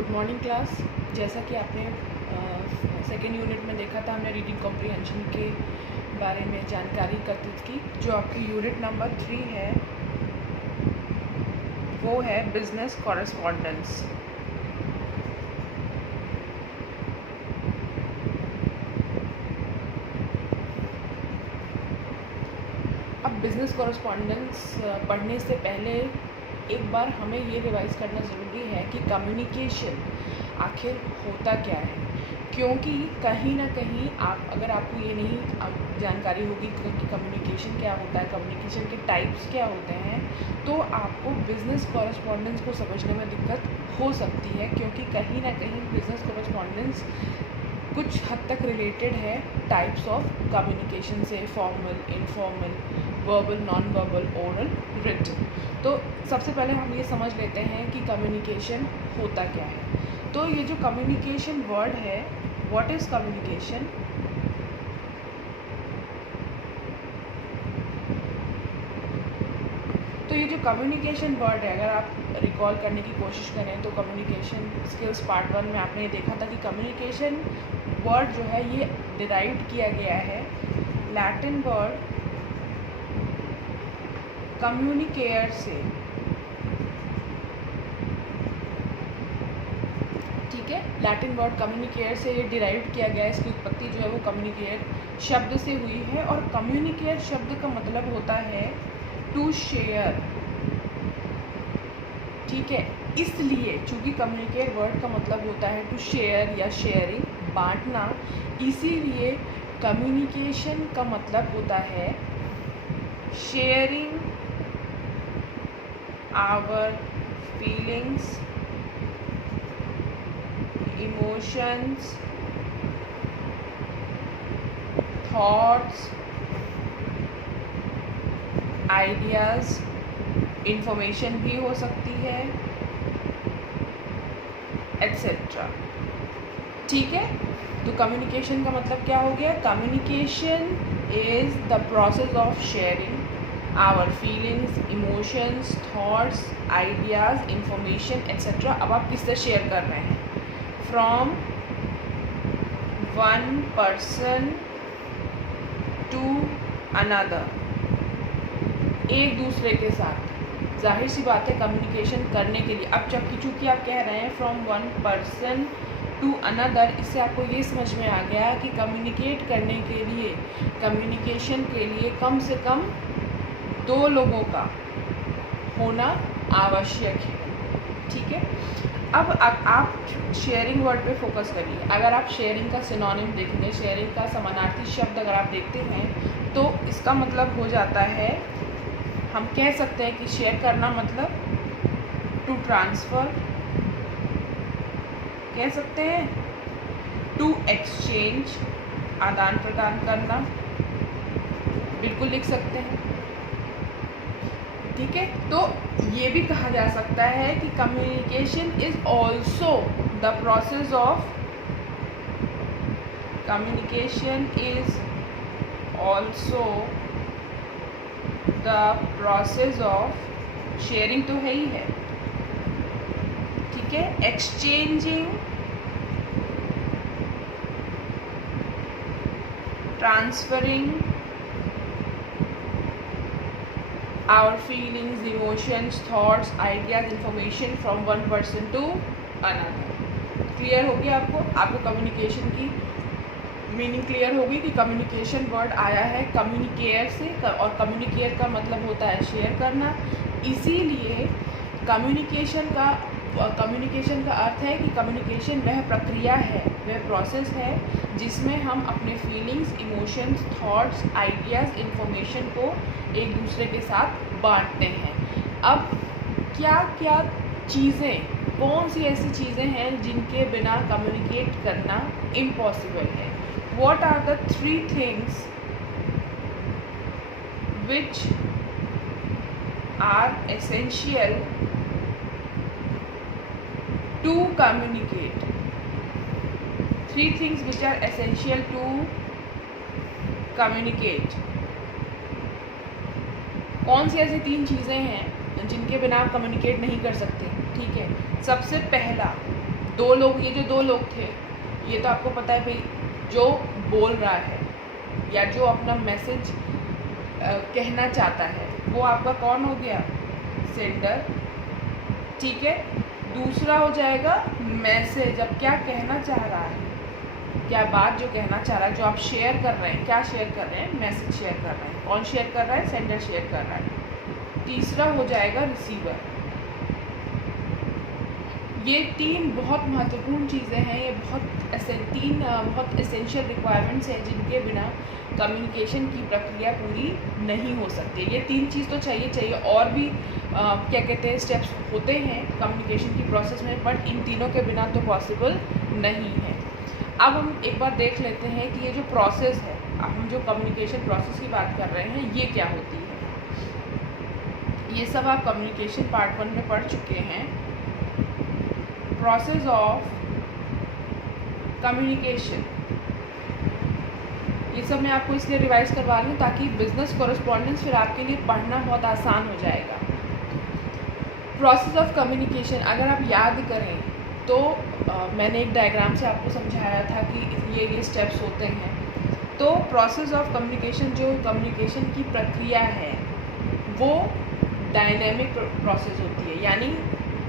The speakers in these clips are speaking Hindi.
Good morning class. जैसा कि आपने सेकेंड यूनिट में देखा था, हमने रीडिंग कॉम्प्रिहेंशन के बारे में जानकारी एकत्रित की। जो आपकी यूनिट नंबर 3 है वो है बिजनेस कॉरेस्पॉन्डेंस। अब बिजनेस कॉरेस्पॉन्डेंस पढ़ने से पहले एक बार हमें ये रिवाइज़ करना ज़रूरी है कि कम्युनिकेशन आखिर होता क्या है, क्योंकि कहीं ना कहीं अगर आपको ये नहीं जानकारी होगी कि कम्युनिकेशन क्या होता है, कम्युनिकेशन के टाइप्स क्या होते हैं, तो आपको बिज़नेस कॉरेस्पॉन्डेंस को समझने में दिक्कत हो सकती है। क्योंकि कहीं ना कहीं बिज़नेस कॉरेस्पॉन्डेंस कुछ हद तक रिलेटेड है टाइप्स ऑफ कम्युनिकेशन से, formal, informal, verbal, non verbal, oral, written. तो सबसे पहले हम ये समझ लेते हैं कि कम्युनिकेशन होता क्या है। तो ये जो कम्युनिकेशन वर्ड है, व्हाट इज़ कम्युनिकेशन? तो ये जो कम्युनिकेशन वर्ड है, अगर आप रिकॉल करने की कोशिश करें तो कम्युनिकेशन स्किल्स पार्ट 1 में आपने ये देखा था कि कम्युनिकेशन वर्ड जो है ये डिराइव किया गया है लैटिन वर्ड कम्युनिकेयर से। ठीक है, लैटिन वर्ड कम्युनिकेयर से ये डिराइव किया गया है। इसकी उत्पत्ति जो है वो कम्युनिकेयर शब्द से हुई है, और कम्युनिकेयर शब्द का मतलब होता है टू शेयर। ठीक है, इसलिए चूँकि कम्युनिकेयर वर्ड का मतलब होता है टू शेयर या शेयरिंग, बांटना, इसीलिए कम्युनिकेशन का मतलब होता है sharing our feelings, emotions, thoughts, ideas, information भी हो सकती है, एट्सेट्रा। ठीक है, तो कम्युनिकेशन का मतलब क्या हो गया? Communication is the process of sharing our feelings, emotions, thoughts, ideas, information, etcetera. अब आप किससे शेयर कर रहे हैं? From one person to another, एक दूसरे के साथ। जाहिर सी बात है कम्युनिकेशन करने के लिए, अब जबकि चूँकि आप कह रहे हैं from one person to another, इससे आपको ये समझ में आ गया कि कम्युनिकेट करने के लिए, कम्युनिकेशन के लिए कम से कम 2 लोगों का होना आवश्यक है। ठीक है, अब आप शेयरिंग वर्ड पे फोकस करिए। अगर आप शेयरिंग का सिनोनिम देखेंगे, शेयरिंग का समानार्थी शब्द अगर आप देखते हैं तो इसका मतलब हो जाता है, हम कह सकते हैं कि शेयर करना मतलब टू ट्रांसफ़र, कह सकते हैं टू एक्सचेंज, आदान प्रदान करना, बिल्कुल लिख सकते हैं। ठीक है, तो ये भी कहा जा सकता है कि communication is also the process of, communication is also the process of, sharing तो है ही है, ठीक है, exchanging, transferring our feelings, emotions, thoughts, ideas, information from one person to another। Clear हो गया आपको कम्युनिकेशन की मीनिंग क्लियर होगी कि कम्युनिकेशन वर्ड आया है कम्युनिकेयर से, और कम्युनिकेयर का मतलब होता है शेयर करना। इसीलिए कम्युनिकेशन का अर्थ है कि कम्युनिकेशन वह प्रक्रिया है, वह प्रोसेस है जिसमें हम अपने feelings, emotions, thoughts, ideas, information को एक दूसरे के साथ बांटते हैं। अब क्या क्या चीज़ें, कौन सी ऐसी चीज़ें हैं जिनके बिना कम्युनिकेट करना इम्पॉसिबल है? What are the 3 things which are essential to communicate? 3 things which are essential to communicate। कौन सी ऐसी 3 चीज़ें हैं जिनके बिना आप कम्युनिकेट नहीं कर सकते? ठीक है, सबसे पहला दो लोग, ये जो दो लोग थे, ये तो आपको पता है भाई, जो बोल रहा है या जो अपना मैसेज कहना चाहता है वो आपका कौन हो गया, सेंडर, ठीक है। दूसरा हो जाएगा मैसेज, अब क्या कहना चाह रहा है, क्या बात जो कहना चाह रहा है, जो आप शेयर कर रहे हैं, क्या शेयर कर रहे हैं, मैसेज शेयर कर रहे हैं, कौन शेयर कर रहा है, सेंडर शेयर कर रहा है। तीसरा हो जाएगा रिसीवर। ये तीन बहुत महत्वपूर्ण चीज़ें हैं, ये बहुत एसेंशियल रिक्वायरमेंट्स हैं जिनके बिना कम्युनिकेशन की प्रक्रिया पूरी नहीं हो सकती। ये तीन चीज़ तो चाहिए, और भी क्या कहते हैं स्टेप्स होते हैं कम्युनिकेशन की प्रोसेस में, बट इन तीनों के बिना तो पॉसिबल नहीं है। अब हम एक बार देख लेते हैं कि ये जो प्रोसेस है, अब हम जो कम्युनिकेशन प्रोसेस की बात कर रहे हैं, ये क्या होती है। ये सब आप कम्युनिकेशन पार्ट 1 में पढ़ चुके हैं। प्रोसेस ऑफ कम्युनिकेशन, ये सब मैं आपको इसलिए रिवाइज करवा लूँ ताकि बिजनेस कॉरेस्पॉन्डेंस फिर आपके लिए पढ़ना बहुत आसान हो जाएगा। प्रोसेस ऑफ कम्युनिकेशन अगर आप याद करें तो मैंने एक डायग्राम से आपको समझाया था कि ये स्टेप्स होते हैं। तो प्रोसेस ऑफ कम्युनिकेशन, जो कम्युनिकेशन की प्रक्रिया है वो डायनेमिक प्रोसेस होती है, यानी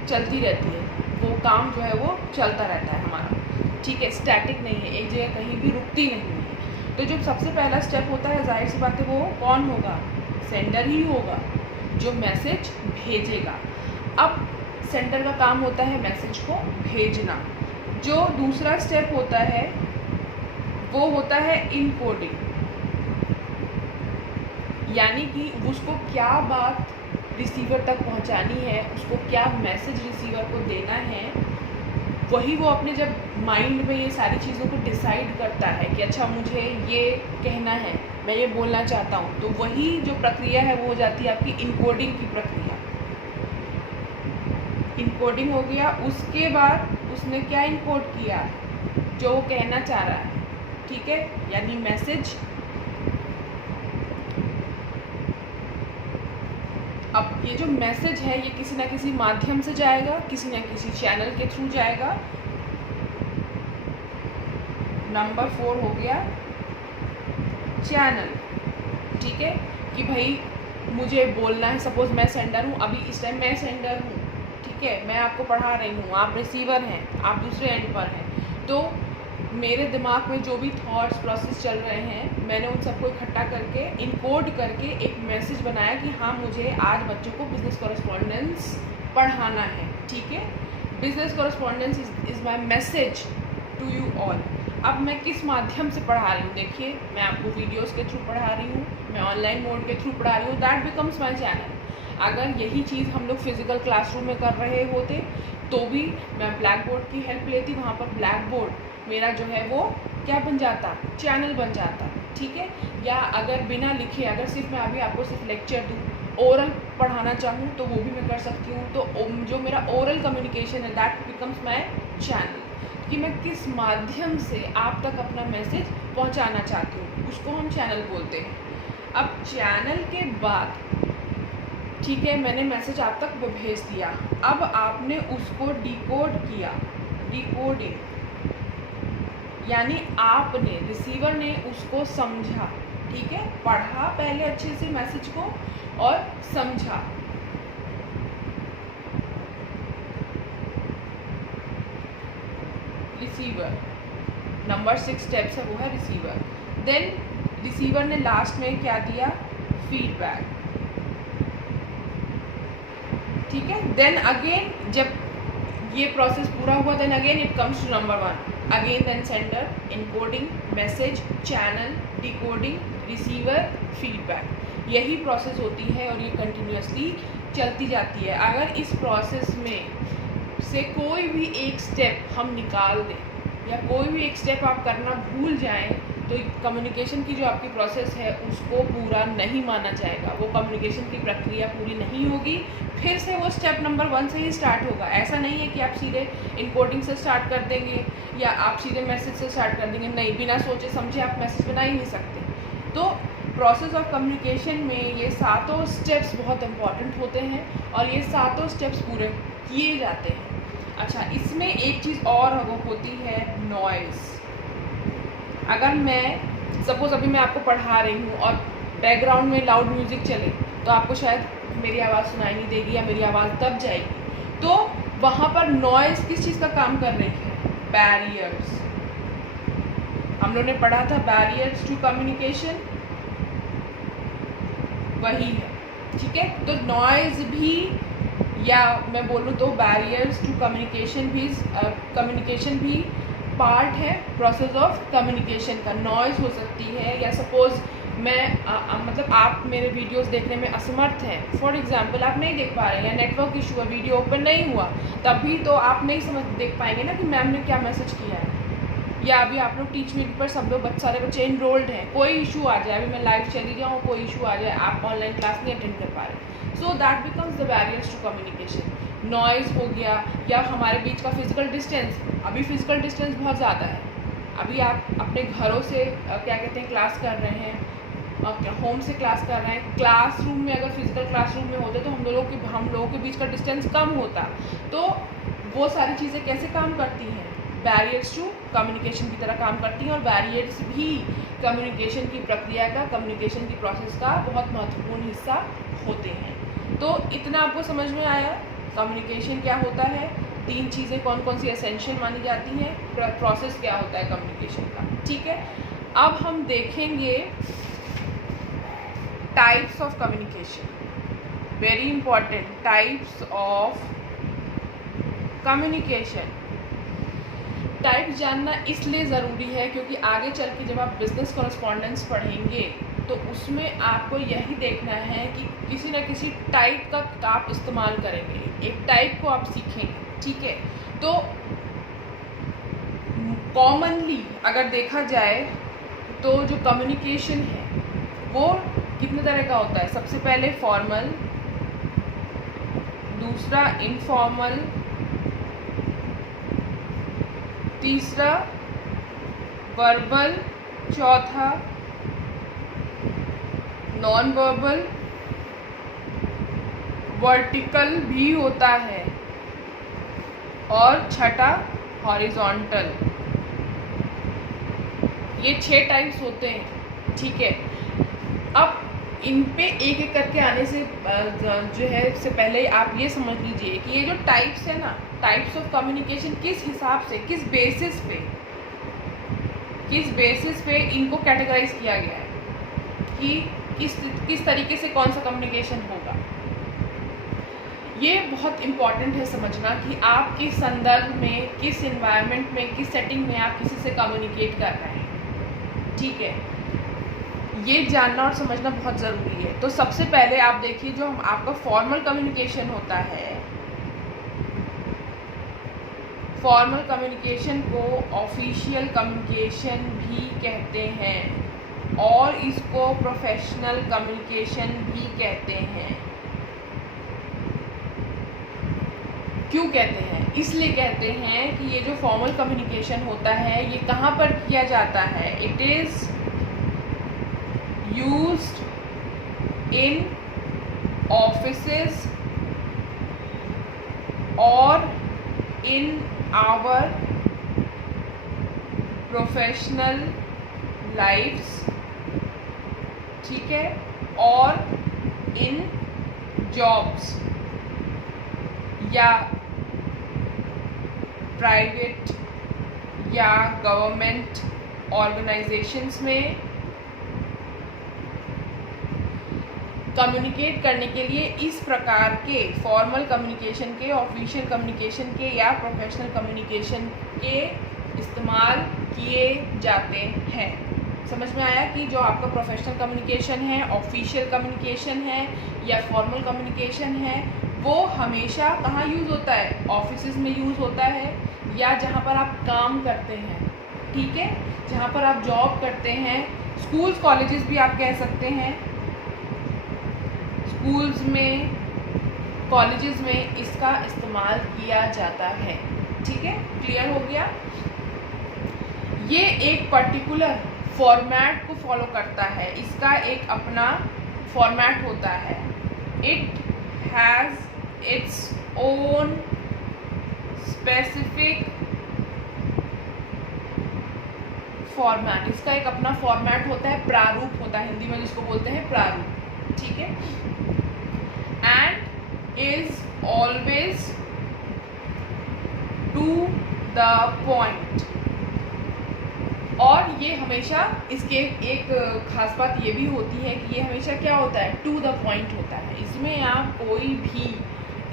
चलती रहती है, वो काम जो है वो चलता रहता है हमारा, ठीक है, स्टैटिक नहीं है, एक जगह कहीं भी रुकती नहीं है। तो जो सबसे पहला स्टेप होता है, जाहिर सी बात है वो कौन होगा, सेंडर ही होगा जो मैसेज भेजेगा। अब सेंडर का काम होता है मैसेज को भेजना। जो दूसरा स्टेप होता है वो होता है इनकोडिंग, यानी कि उसको क्या बात रिसीवर तक पहुंचानी है, उसको क्या मैसेज रिसीवर को देना है, वही वो अपने जब माइंड में ये सारी चीज़ों को डिसाइड करता है कि अच्छा मुझे ये कहना है, मैं ये बोलना चाहता हूँ, तो वही जो प्रक्रिया है वो हो जाती है आपकी इनकोडिंग की प्रक्रिया। इनकोडिंग हो गया, उसके बाद उसने क्या इनकोड किया, जो वो कहना चाह रहा है, ठीक है, यानी मैसेज। अब ये जो मैसेज है ये किसी ना किसी माध्यम से जाएगा, किसी ना किसी चैनल के थ्रू जाएगा। नंबर 4 हो गया चैनल, ठीक है, कि भाई मुझे बोलना है, सपोज़ मैं सेंडर हूँ, अभी इस टाइम मैं सेंडर हूँ, ठीक है, मैं आपको पढ़ा रही हूँ, आप रिसीवर हैं, आप दूसरे एंड पर हैं, तो मेरे दिमाग में जो भी थॉट्स प्रोसेस चल रहे हैं, मैंने उन सबको इकट्ठा करके इनकोड करके एक मैसेज बनाया कि हाँ मुझे आज बच्चों को बिजनेस कॉरेस्पॉन्डेंस पढ़ाना है, ठीक है, business correspondence is my message to you all. अब मैं किस माध्यम से पढ़ा रही हूँ, देखिए मैं आपको वीडियोस के थ्रू पढ़ा रही हूँ, मैं ऑनलाइन मोड के थ्रू पढ़ा रही हूँ, दैट बिकम्स माय चैनल। अगर यही चीज़ हम लोग फिज़िकल क्लासरूम में कर रहे होते तो भी मैं ब्लैक बोर्ड की हेल्प लेती, वहाँ पर ब्लैक बोर्ड मेरा जो है वो क्या बन जाता, चैनल बन जाता, ठीक है। या अगर बिना लिखे, अगर सिर्फ मैं अभी आपको सिर्फ लेक्चर दूँ, ओरल पढ़ाना चाहूँ तो वो भी मैं कर सकती हूँ। तो जो मेरा ओरल कम्युनिकेशन है दैट बिकम्स माय चैनल, कि मैं किस माध्यम से आप तक अपना मैसेज पहुँचाना चाहती हूँ, उसको हम चैनल बोलते हैं। अब चैनल के बाद, ठीक है, मैंने मैसेज आप तक भेज दिया, अब आपने उसको डिकोड किया, डिकोडिंग, यानी आपने, रिसीवर ने उसको समझा, ठीक है, पढ़ा पहले अच्छे से मैसेज को और समझा। रिसीवर, नंबर 6 स्टेप्स है वो है रिसीवर। देन रिसीवर ने लास्ट में क्या दिया, फीडबैक, ठीक है। देन अगेन जब ये प्रोसेस पूरा हुआ, then again it comes to number 1 again, then sender, encoding, message, channel, decoding, receiver, feedback. यही प्रोसेस होती है और ये कंटिन्यूसली चलती जाती है। अगर इस प्रोसेस में से कोई भी एक स्टेप हम निकाल दें या कोई भी एक स्टेप आप करना भूल जाएं तो कम्युनिकेशन की जो आपकी प्रोसेस है उसको पूरा नहीं माना जाएगा, वो कम्युनिकेशन की प्रक्रिया पूरी नहीं होगी। फिर से वो स्टेप नंबर 1 से ही स्टार्ट होगा। ऐसा नहीं है कि आप सीधे इनकोडिंग से स्टार्ट कर देंगे या आप सीधे मैसेज से स्टार्ट कर देंगे, नहीं, बिना सोचे समझे आप मैसेज बना ही नहीं सकते। तो प्रोसेस ऑफ कम्युनिकेशन में ये 7 स्टेप्स बहुत इंपॉर्टेंट होते हैं और ये 7 स्टेप्स पूरे किए जाते हैं। अच्छा, इसमें एक चीज़ और वो होती है नॉइज़। अगर मैं सपोज़ अभी मैं आपको पढ़ा रही हूँ और बैकग्राउंड में लाउड म्यूज़िक चले तो आपको शायद मेरी आवाज़ सुनाई नहीं देगी या मेरी आवाज़ दब जाएगी। तो वहाँ पर नॉइज़ किस चीज़ का काम कर रही है? बैरियर्स। हम लोगों ने पढ़ा था बैरियर्स टू कम्युनिकेशन, वही है, ठीक है। तो नॉइज़ भी, या मैं बोलूँ तो बैरियर्स टू कम्युनिकेशन भी पार्ट है प्रोसेस ऑफ कम्युनिकेशन का। नॉइज़ हो सकती है, या सपोज़ मैं मतलब आप मेरे वीडियोस देखने में असमर्थ हैं, फॉर एग्जांपल आप नहीं देख पा रहे हैं या नेटवर्क इशू है, वीडियो ओपन नहीं हुआ, तभी तो आप नहीं देख पाएंगे ना कि मैम ने क्या मैसेज किया है। या अभी आप लोग टीच मीट पर सब लोग सारे बच्चे इनरोल्ड हैं, कोई इशू आ जाए, अभी मैं लाइव चली जाऊँ, कोई इशू आ जाए, आप ऑनलाइन क्लास नहीं अटेंड कर पा रहे, so that becomes the barriers to communication. Noise हो गया, या हमारे बीच का फिजिकल डिस्टेंस। अभी फिजिकल डिस्टेंस बहुत ज़्यादा है। अभी आप अपने घरों से क्या कहते हैं क्लास कर रहे हैं, होम से क्लास कर रहे हैं, क्लासरूम में अगर फिजिकल क्लासरूम में होते तो हम लोगों के बीच का डिस्टेंस कम होता। तो वो सारी चीज़ें कैसे काम करती हैं? बैरियर्स टू कम्युनिकेशन की तरह काम करती हैं, और बैरियर्स भी कम्युनिकेशन की प्रक्रिया का, कम्युनिकेशन की प्रोसेस का बहुत महत्वपूर्ण हिस्सा होते हैं। तो इतना आपको समझ में आया कम्युनिकेशन क्या होता है, 3 चीज़ें कौन कौन सी एसेंशियल मानी जाती हैं, प्रोसेस क्या होता है कम्युनिकेशन का, ठीक है। अब हम देखेंगे types of communication, very important, types of communication. Types जानना इसलिए ज़रूरी है क्योंकि आगे चल के जब आप बिजनेस कॉरेस्पॉन्डेंस पढ़ेंगे तो उसमें आपको यही देखना है कि किसी न किसी टाइप का आप इस्तेमाल करेंगे, एक टाइप को आप सीखेंगे, ठीक है। तो कॉमनली अगर देखा जाए तो जो कम्युनिकेशन है वो कितने तरह का होता है? सबसे पहले फॉर्मल, दूसरा इनफॉर्मल, तीसरा वर्बल, चौथा नॉन वर्बल, वर्टिकल भी होता है, और छठा हॉरिजॉन्टल। ये 6 टाइप्स होते हैं, ठीक है। अब इन पे एक एक करके आने से जो है इससे पहले आप ये समझ लीजिए कि ये जो टाइप्स है ना, टाइप्स ऑफ कम्युनिकेशन किस हिसाब से, किस बेसिस पे इनको कैटेगराइज किया गया है कि किस तरीके से कौन सा कम्युनिकेशन होगा। ये बहुत इम्पॉर्टेंट है समझना कि आप किस संदर्भ में, किस इन्वायरमेंट में, किस सेटिंग में आप किसी से कम्युनिकेट कर रहे हैं, ठीक है। ये जानना और समझना बहुत ज़रूरी है। तो सबसे पहले आप देखिए जो आपका फॉर्मल कम्युनिकेशन होता है, फॉर्मल कम्युनिकेशन को ऑफिशियल कम्युनिकेशन भी कहते हैं और इसको प्रोफेशनल कम्युनिकेशन भी कहते हैं। क्यों कहते हैं? इसलिए कहते हैं कि ये जो फॉर्मल कम्युनिकेशन होता है ये कहाँ पर किया जाता है? It is used in offices or in our professional lives, ठीक है, और in jobs या प्राइवेट या गवर्नमेंट ऑर्गेनाइजेशंस में कम्युनिकेट करने के लिए इस प्रकार के फॉर्मल कम्युनिकेशन के, ऑफिशियल कम्युनिकेशन के या प्रोफेशनल कम्युनिकेशन के इस्तेमाल किए जाते हैं। समझ में आया कि जो आपका प्रोफेशनल कम्युनिकेशन है, ऑफिशियल कम्युनिकेशन है या फॉर्मल कम्युनिकेशन है, वो हमेशा कहाँ यूज़ होता है? ऑफिसेज में यूज़ होता है, या जहाँ पर आप काम करते हैं, ठीक है, जहाँ पर आप जॉब करते हैं। स्कूल्स कॉलेजेस भी आप कह सकते हैं, स्कूल्स में, कॉलेजेस में इसका इस्तेमाल किया जाता है, ठीक है। क्लियर हो गया? ये एक पर्टिकुलर फॉर्मेट को फॉलो करता है, इसका एक अपना फॉर्मेट होता है। It has its own specific format, इसका एक अपना फॉर्मेट होता है, प्रारूप होता है, हिंदी में जिसको बोलते हैं प्रारूप, ठीक है। And is always to the point, और ये हमेशा, इसके एक खास बात ये भी होती है कि ये हमेशा क्या होता है, टू द पॉइंट होता है। इसमें आप कोई भी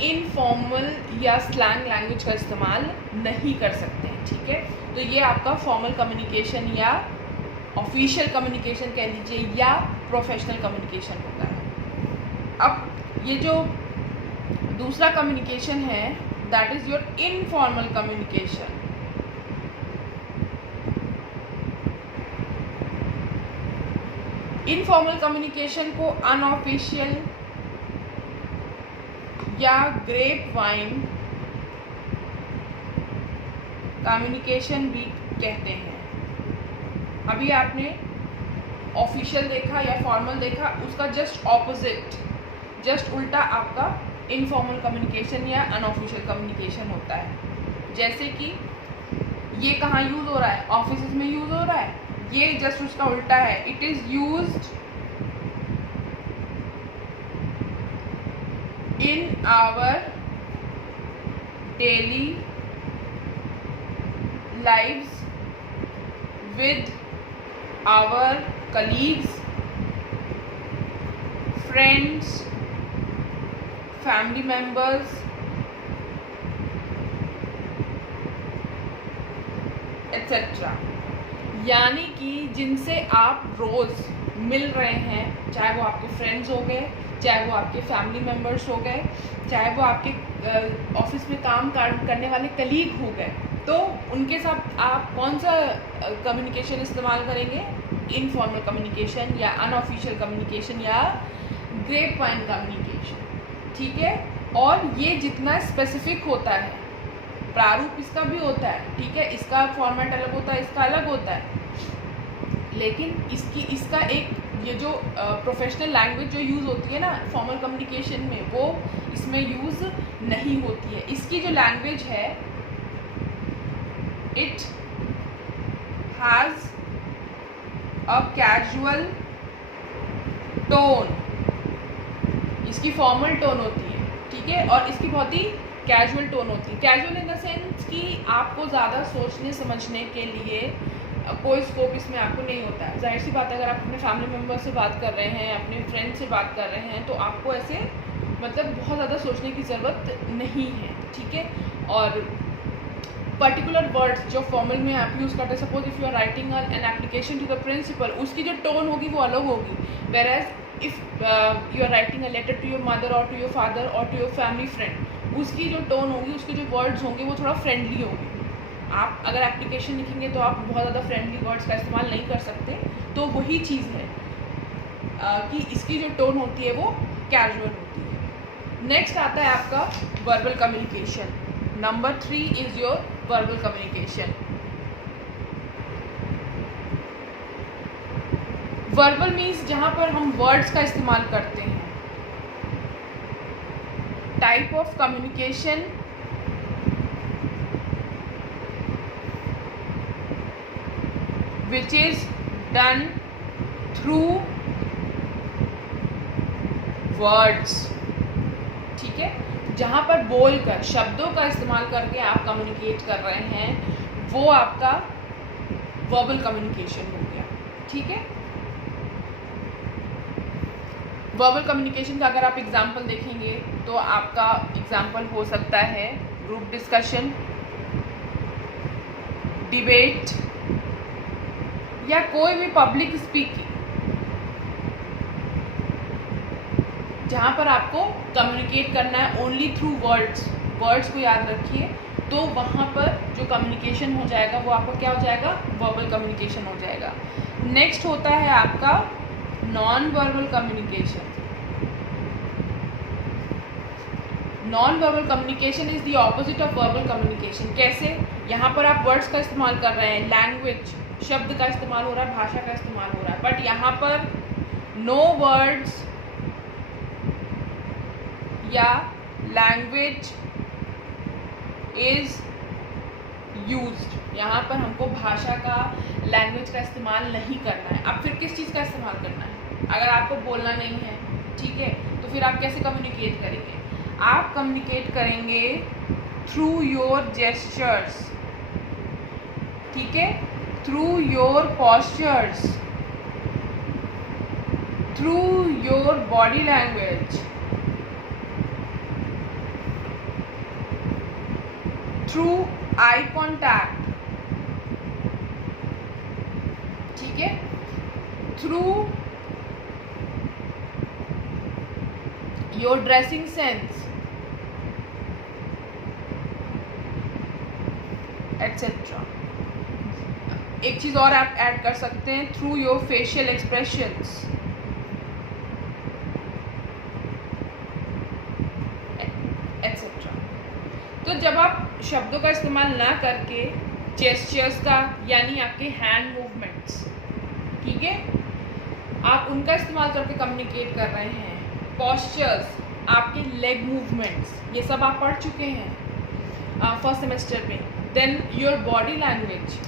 इनफॉर्मल या स्लैंग लैंग्वेज का इस्तेमाल नहीं कर सकते हैं, ठीक है। तो ये आपका फॉर्मल कम्युनिकेशन या ऑफिशियल कम्युनिकेशन कह लीजिए या प्रोफेशनल कम्युनिकेशन होता है। अब ये जो दूसरा कम्युनिकेशन है, that is your informal communication. Informal communication को अनऑफिशियल या ग्रेप वाइन कम्युनिकेशन भी कहते हैं। अभी आपने ऑफिशियल देखा या फॉर्मल देखा, उसका जस्ट ऑपोजिट, जस्ट उल्टा आपका इनफॉर्मल कम्युनिकेशन या अनऑफिशियल कम्युनिकेशन होता है। जैसे कि ये कहाँ यूज़ हो रहा है, ऑफिस में यूज़ हो रहा है, ये जस्ट उसका उल्टा है। It is used in our daily lives with our colleagues, friends, family members, etc. यानी कि जिनसे आप रोज़ मिल रहे हैं, चाहे वो आपके फ्रेंड्स हो गए, चाहे वो आपके फैमिली मेम्बर्स हो गए, चाहे वो आपके ऑफिस में काम करने वाले कलीग हो गए, तो उनके साथ आप कौन सा कम्युनिकेशन इस्तेमाल करेंगे, इनफॉर्मल कम्युनिकेशन या अनऑफिशियल कम्युनिकेशन या ग्रेप वाइन कम्युनिकेशन, ठीक है। और ये जितना स्पेसिफिक होता है, प्रारूप इसका भी होता है, ठीक है, इसका फॉर्मेट अलग होता है, इसका अलग होता है, लेकिन इसका एक ये जो प्रोफेशनल लैंग्वेज जो यूज़ होती है ना फॉर्मल कम्युनिकेशन में, वो इसमें यूज़ नहीं होती है। इसकी जो लैंग्वेज है, it has a casual tone, इसकी फॉर्मल टोन होती है, ठीक है, और इसकी बहुत ही कैजुअल टोन होती है। कैजुअल इन द सेंस कि आपको ज़्यादा सोचने समझने के लिए कोई स्कोप इसमें आपको नहीं होता है। जाहिर सी बात है, अगर आप अपने फैमिली मेम्बर से बात कर रहे हैं, अपने फ्रेंड से बात कर रहे हैं, तो आपको ऐसे मतलब बहुत ज़्यादा सोचने की ज़रूरत नहीं है, ठीक है। और पर्टिकुलर वर्ड्स जो फॉर्मल में आप यूज़ करते हैं, suppose if you are writing an application to the principal, उसकी जो टोन होगी वो अलग होगी। Whereas if you are writing a letter to your mother और टू योर फादर और टू योर फैमिली फ्रेंड, उसकी जो टोन होगी, उसके जो वर्ड्स होंगे वो थोड़ा फ्रेंडली होंगे। आप अगर एप्लीकेशन लिखेंगे तो आप बहुत ज़्यादा फ्रेंडली वर्ड्स का इस्तेमाल नहीं कर सकते। तो वही चीज़ है कि इसकी जो टोन होती है वो कैजुअल होती है। नेक्स्ट आता है आपका verbal communication. Number 3 is your verbal communication. Verbal means जहाँ पर हम वर्ड्स का इस्तेमाल करते हैं। Type of communication which is done through words, ठीक है, जहाँ पर बोलकर शब्दों का इस्तेमाल करके आप कम्युनिकेट कर रहे हैं, वो आपका वर्बल कम्युनिकेशन हो गया, ठीक है। वर्बल कम्युनिकेशन का अगर आप एग्जाम्पल देखेंगे तो आपका एग्जाम्पल हो सकता है ग्रुप डिस्कशन, डिबेट या कोई भी पब्लिक स्पीकिंग, जहाँ पर आपको कम्युनिकेट करना है ओनली थ्रू वर्ड्स को याद रखिए। तो वहाँ पर जो कम्युनिकेशन हो जाएगा वो आपका क्या हो जाएगा, वर्बल कम्युनिकेशन हो जाएगा। नेक्स्ट होता है आपका non verbal communication. Non verbal communication is the opposite of verbal communication. कैसे? यहाँ पर आप वर्ड्स का इस्तेमाल कर रहे हैं, लैंग्वेज शब्द का इस्तेमाल हो रहा है, भाषा का इस्तेमाल हो रहा है, बट यहाँ पर नो वर्ड्स या लैंग्वेज इज यूज्ड। यहाँ पर हमको भाषा का, लैंग्वेज का इस्तेमाल नहीं करना है। अब फिर किस चीज़ का इस्तेमाल करना है? अगर आपको बोलना नहीं है, ठीक है, तो फिर आप कैसे कम्युनिकेट करेंगे? आप कम्युनिकेट करेंगे थ्रू योर जेस्चर्स, ठीक है, through your postures, through your body language, through eye contact, ठीक है, through your dressing sense, etcetera. एक चीज़ और आप ऐड कर सकते हैं, through your facial expressions, etcetera. तो जब आप शब्दों का इस्तेमाल ना करके जेस्चर्स का, यानी आपके हैंड मूवमेंट्स, ठीक है, आप उनका इस्तेमाल करके कम्युनिकेट कर रहे हैं, पोस्चर्स, आपके लेग मूवमेंट्स, ये सब आप पढ़ चुके हैं फर्स्ट सेमेस्टर में। देन योर बॉडी लैंग्वेज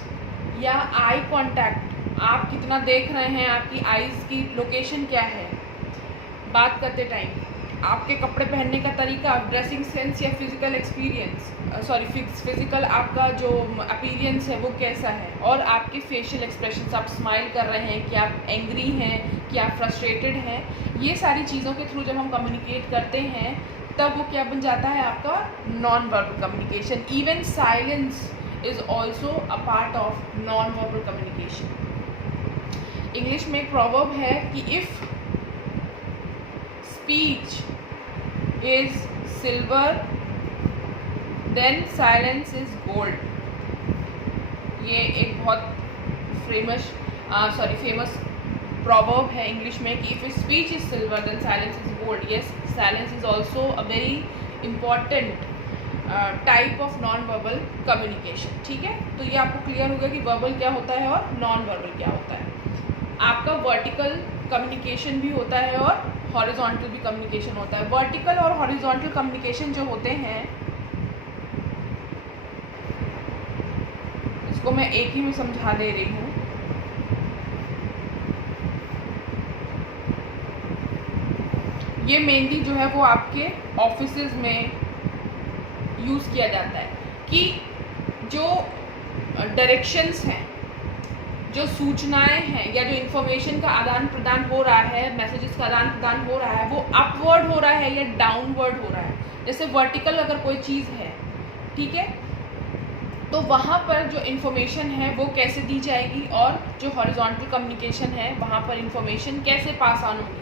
या आई कांटेक्ट, आप कितना देख रहे हैं, आपकी आईज़ की लोकेशन क्या है बात करते टाइम, आपके कपड़े पहनने का तरीका, ड्रेसिंग सेंस या फिजिकल एक्सपीरियंस, फिजिकल आपका जो अपीयरेंस है वो कैसा है, और आपके फेशियल एक्सप्रेशंस, आप स्माइल कर रहे हैं कि आप एंग्री हैं कि आप फ्रस्ट्रेटेड हैं, ये सारी चीज़ों के थ्रू जब हम कम्युनिकेट करते हैं तब वो क्या बन जाता है, आपका non verbal communication. Even silence is also a part of non verbal communication. English में एक प्रॉवर्ब है कि if speech is silver then silence is gold. ये एक बहुत फेमस प्रॉवर्ब है इंग्लिश में कि if speech is silver then silence is gold. Yes, silence is also a very important type of non verbal communication, ठीक है। तो ये आपको क्लियर हो गया कि वर्बल क्या होता है और नॉन वर्बल क्या होता है। आपका वर्टिकल कम्युनिकेशन भी होता है और हॉरिजॉन्टल भी कम्युनिकेशन होता है। वर्टिकल और हॉरिजॉन्टल कम्युनिकेशन जो होते हैं, इसको मैं एक ही में समझा दे रही हूँ। ये मेनली जो है वो आपके ऑफिसेज में यूज़ किया जाता है कि जो डायरेक्शंस हैं, जो सूचनाएं हैं या जो इन्फॉर्मेशन का आदान प्रदान हो रहा है, मैसेजेस का आदान प्रदान हो रहा है, वो अपवर्ड हो रहा है या डाउनवर्ड हो रहा है। जैसे वर्टिकल अगर कोई चीज़ है, ठीक है, तो वहाँ पर जो इन्फॉर्मेशन है वो कैसे दी जाएगी, और जो हॉरिजॉन्टल कम्युनिकेशन है वहाँ पर इन्फॉर्मेशन कैसे पास ऑन होगी।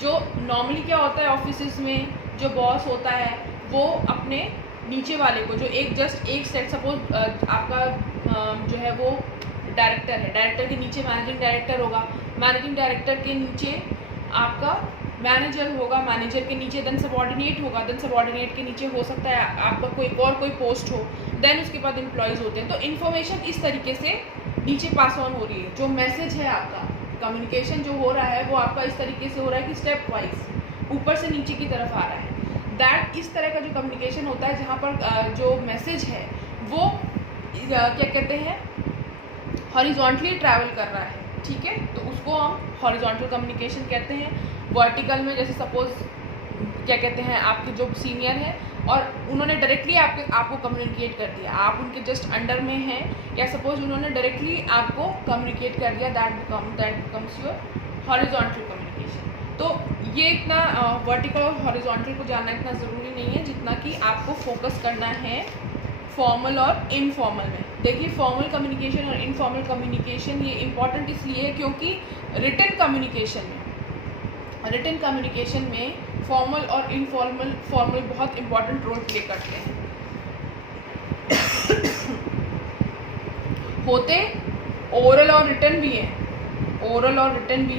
जो नॉर्मली क्या होता है ऑफिसेज में, जो बॉस होता है वो अपने नीचे वाले को, जो एक सेट सपोज आपका जो है वो डायरेक्टर है, डायरेक्टर के नीचे मैनेजिंग डायरेक्टर होगा, मैनेजिंग डायरेक्टर के नीचे आपका मैनेजर होगा, मैनेजर के नीचे देन सबऑर्डिनेट होगा, देन सबऑर्डिनेट के नीचे हो सकता है आपका कोई पोस्ट हो, देन उसके बाद एम्प्लॉयज़ होते हैं। तो इन्फॉर्मेशन इस तरीके से नीचे पास ऑन हो रही है। जो मैसेज है आपका, कम्युनिकेशन जो हो रहा है वो आपका इस तरीके से हो रहा है कि स्टेप वाइज ऊपर से नीचे की तरफ आ रहा है। दैट इस तरह का जो कम्युनिकेशन होता है जहाँ पर जो मैसेज है वो क्या कहते हैं, हॉरिजॉन्टली ट्रैवल कर रहा है, ठीक है, तो उसको हम हॉरिजॉन्टल कम्युनिकेशन कहते हैं। वर्टिकल में जैसे सपोज क्या कहते हैं, आपके जो सीनियर हैं और उन्होंने डायरेक्टली आपको कम्युनिकेट कर दिया, आप उनके जस्ट अंडर में हैं, या सपोज उन्होंने डायरेक्टली आपको कम्युनिकेट कर दिया, that becomes your horizontal communication. तो ये इतना वर्टिकल और हॉरिजॉन्टल को जानना इतना ज़रूरी नहीं है जितना कि आपको फोकस करना है फॉर्मल और इनफॉर्मल में। देखिए, फॉर्मल कम्युनिकेशन और इनफॉर्मल कम्युनिकेशन ये इम्पॉर्टेंट इसलिए है क्योंकि रिटन कम्युनिकेशन में फॉर्मल और इनफॉर्मल बहुत इम्पॉर्टेंट रोल प्ले करते हैं। होते ओरल और रिटन भी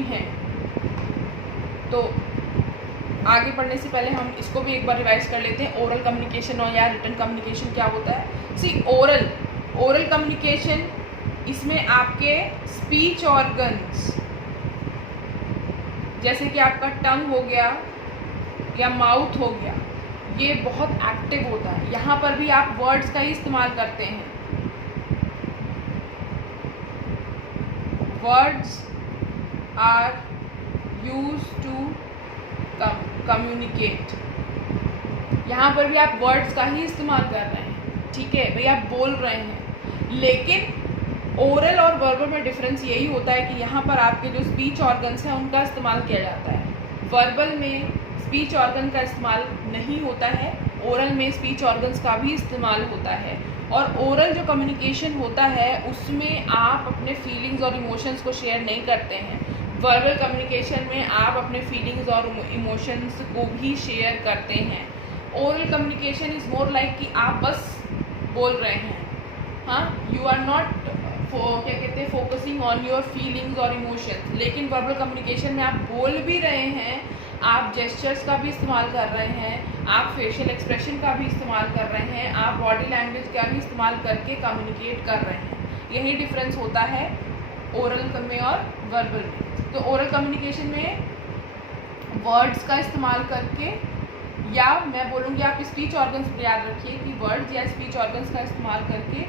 हैं, तो आगे पढ़ने से पहले हम इसको भी एक बार रिवाइज कर लेते हैं। ओरल कम्युनिकेशन और या रिटन कम्युनिकेशन क्या होता है। सी ओरल कम्युनिकेशन, इसमें आपके स्पीच ऑर्गन्स जैसे कि आपका टंग हो गया या माउथ हो गया, ये बहुत एक्टिव होता है। यहाँ पर भी आप वर्ड्स का ही इस्तेमाल करते हैं, words are use to communicate. यहाँ पर भी आप वर्ड्स का ही इस्तेमाल कर रहे हैं, ठीक है भाई, आप बोल रहे हैं, लेकिन ओरल और वर्बल में डिफरेंस यही होता है कि यहाँ पर आपके जो स्पीच ऑर्गन्स हैं उनका इस्तेमाल किया जाता है, वर्बल में स्पीच ऑर्गन का इस्तेमाल नहीं होता है, ओरल में स्पीच ऑर्गन्स का भी इस्तेमाल होता है। और ओरल जो कम्युनिकेशन होता है उसमें आप अपने फीलिंग्स और इमोशंस को शेयर नहीं करते हैं, वर्बल कम्युनिकेशन में आप अपने फीलिंग्स और इमोशंस को भी शेयर करते हैं। Oral communication is more like कि आप बस बोल रहे हैं, हाँ, यू आर नॉट क्या कहते हैं फोकसिंग ऑन योर फीलिंग्स और इमोशंस। लेकिन वर्बल कम्युनिकेशन में आप बोल भी रहे हैं, आप जेस्चर्स का भी इस्तेमाल कर रहे हैं, आप फेशियल एक्सप्रेशन का भी इस्तेमाल कर रहे हैं, आप बॉडी लैंग्वेज का भी इस्तेमाल करके कम्युनिकेट कर रहे हैं। यही डिफरेंस होता है ओरल में और वर्बल में। तो ओरल कम्युनिकेशन में वर्ड्स का इस्तेमाल करके, या मैं बोलूँगी आप स्पीच ऑर्गन्स पर याद रखिए कि वर्ड्स या स्पीच ऑर्गन्स का इस्तेमाल करके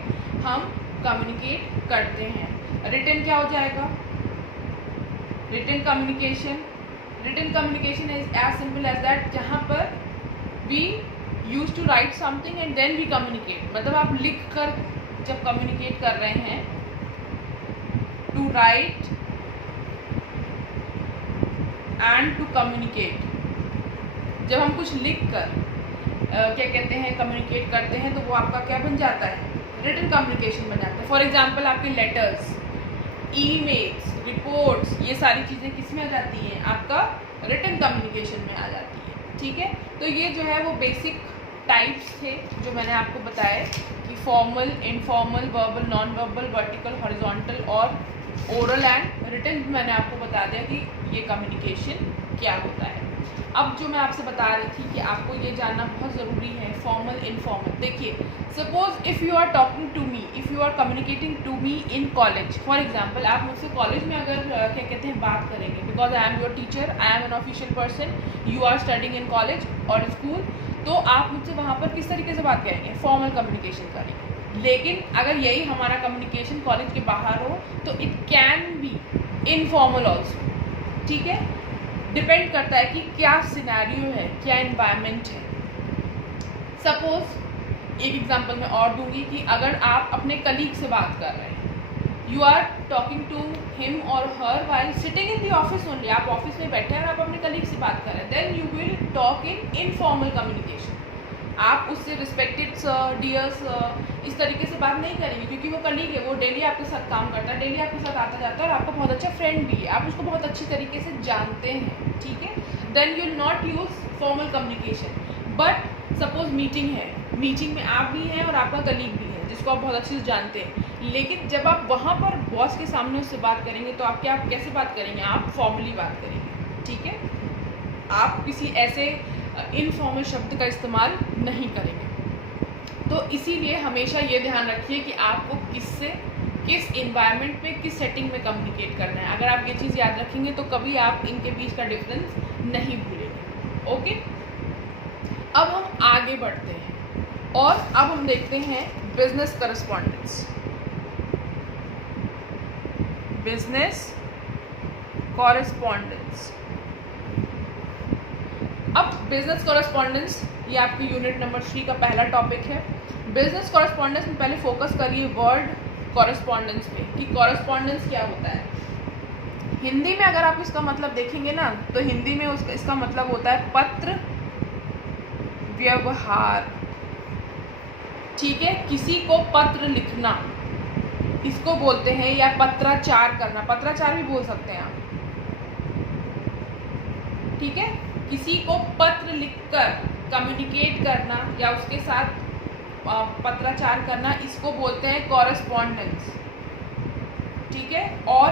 हम कम्युनिकेट करते हैं। रिटन क्या हो जाएगा? Written communication is as simple as that, जहाँ पर we use to write something and then we communicate, मतलब आप लिख कर जब कम्युनिकेट कर रहे हैं, to write and to communicate, जब हम कुछ लिख कर क्या कहते हैं कम्युनिकेट करते हैं तो वो आपका क्या बन जाता है? रिटन कम्युनिकेशन बन जाता है। फॉर एग्जाम्पल आपके लेटर्स, ईमेल्स, रिपोर्ट्स, ये सारी चीज़ें किस में आ जाती हैं? आपका रिटन कम्युनिकेशन में आ जाती है, ठीक है। तो ये जो है वो बेसिक टाइप्स थे जो मैंने आपको बताए कि formal, informal, verbal, non verbal, vertical, horizontal और ओरल एंड रिटन। मैंने आपको बता दिया कि ये कम्युनिकेशन क्या होता है। अब जो मैं आपसे बता रही थी कि आपको ये जानना बहुत ज़रूरी है फॉर्मल, इनफॉर्मल। देखिए, suppose if you are talking to me, if you are communicating to me in college, for example आप मुझसे कॉलेज में अगर क्या कहते हैं बात करेंगे, because I am your teacher, I am an official person, you are studying in college और स्कूल, तो आप मुझसे वहाँ पर किस तरीके से बात करेंगे? फॉर्मल कम्युनिकेशन करेंगे। लेकिन अगर यही हमारा कम्युनिकेशन कॉलेज के बाहर हो तो it can be informal also, ठीक है। डिपेंड करता है कि क्या सिनेरियो है, क्या एनवायरनमेंट है। सपोज एक एग्जांपल मैं और दूंगी कि अगर आप अपने कलीग से बात कर रहे हैं, you are talking to him और her while sitting in the office only, आप ऑफिस में बैठे हैं और आप अपने कलीग से बात कर रहे हैं, then you will talk in informal communication. आप उससे रिस्पेक्टेड सर, डियर सर, इस तरीके से बात नहीं करेंगे, क्योंकि वो कलीग है, वो डेली आपके साथ काम करता है, डेली आपके साथ आता जाता है और आपका बहुत अच्छा फ्रेंड भी है, आप उसको बहुत अच्छी तरीके से जानते हैं, ठीक है। Then you will not use formal communication. But suppose meeting है, मीटिंग में आप भी हैं और आपका कलीग भी है जिसको आप बहुत अच्छे से जानते हैं, लेकिन जब आप वहाँ पर बॉस के सामने उससे बात करेंगे तो आप कैसे बात करेंगे? आप फॉर्मली बात करेंगे, ठीक है। आप किसी ऐसे इनफॉर्मल शब्द का इस्तेमाल नहीं करेंगे। तो इसीलिए हमेशा ये ध्यान रखिए कि आपको किससे, किस इन्वायरमेंट में, किस सेटिंग में कम्युनिकेट करना है। अगर आप ये चीज़ याद रखेंगे तो कभी आप इनके बीच का डिफरेंस नहीं भूलेंगे। ओके, अब हम आगे बढ़ते हैं और अब हम देखते हैं बिजनेस करस्पॉन्डेंस। Business correspondence. अब बिजनेस कॉरेस्पॉन्डेंस ये आपकी यूनिट नंबर 3 का पहला टॉपिक है। बिजनेस कॉरेस्पॉन्डेंस में पहले फोकस करिए वर्ड कॉरेस्पॉन्डेंस पे कि कॉरेस्पॉन्डेंस क्या होता है। हिंदी में अगर आप इसका मतलब देखेंगे ना तो हिंदी में इसका मतलब होता है पत्र व्यवहार, ठीक है। किसी को पत्र लिखना इसको बोलते हैं, या पत्राचार करना, पत्राचार भी बोल सकते हैं आप, ठीक है। किसी को पत्र लिखकर कम्युनिकेट करना या उसके साथ पत्राचार करना, इसको बोलते हैं कॉरेस्पॉन्डेंस, ठीक है। और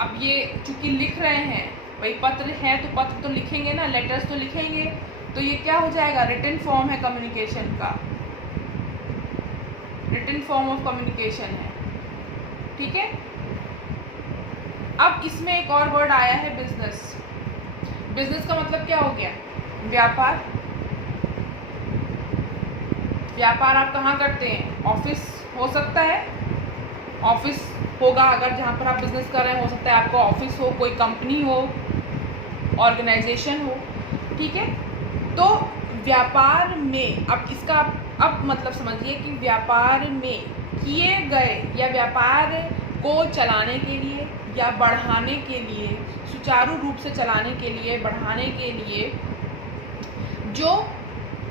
अब ये चूंकि लिख रहे हैं, भाई पत्र है तो पत्र तो लिखेंगे ना, लेटर्स तो लिखेंगे, तो ये क्या हो जाएगा? रिटन फॉर्म है कम्युनिकेशन का, रिटन फॉर्म ऑफ कम्युनिकेशन है, ठीक है। अब इसमें एक और वर्ड आया है बिजनेस। बिजनेस का मतलब क्या हो गया? व्यापार। व्यापार आप कहाँ करते हैं? ऑफिस हो सकता है, ऑफिस होगा अगर जहाँ पर आप बिजनेस कर रहे हैं, हो सकता है आपका ऑफिस हो, कोई कंपनी हो, ऑर्गेनाइजेशन हो, ठीक है। तो व्यापार में अब इसका अब मतलब समझिए कि व्यापार में किए गए या व्यापार को चलाने के लिए या बढ़ाने के लिए, सुचारू रूप से चलाने के लिए, बढ़ाने के लिए जो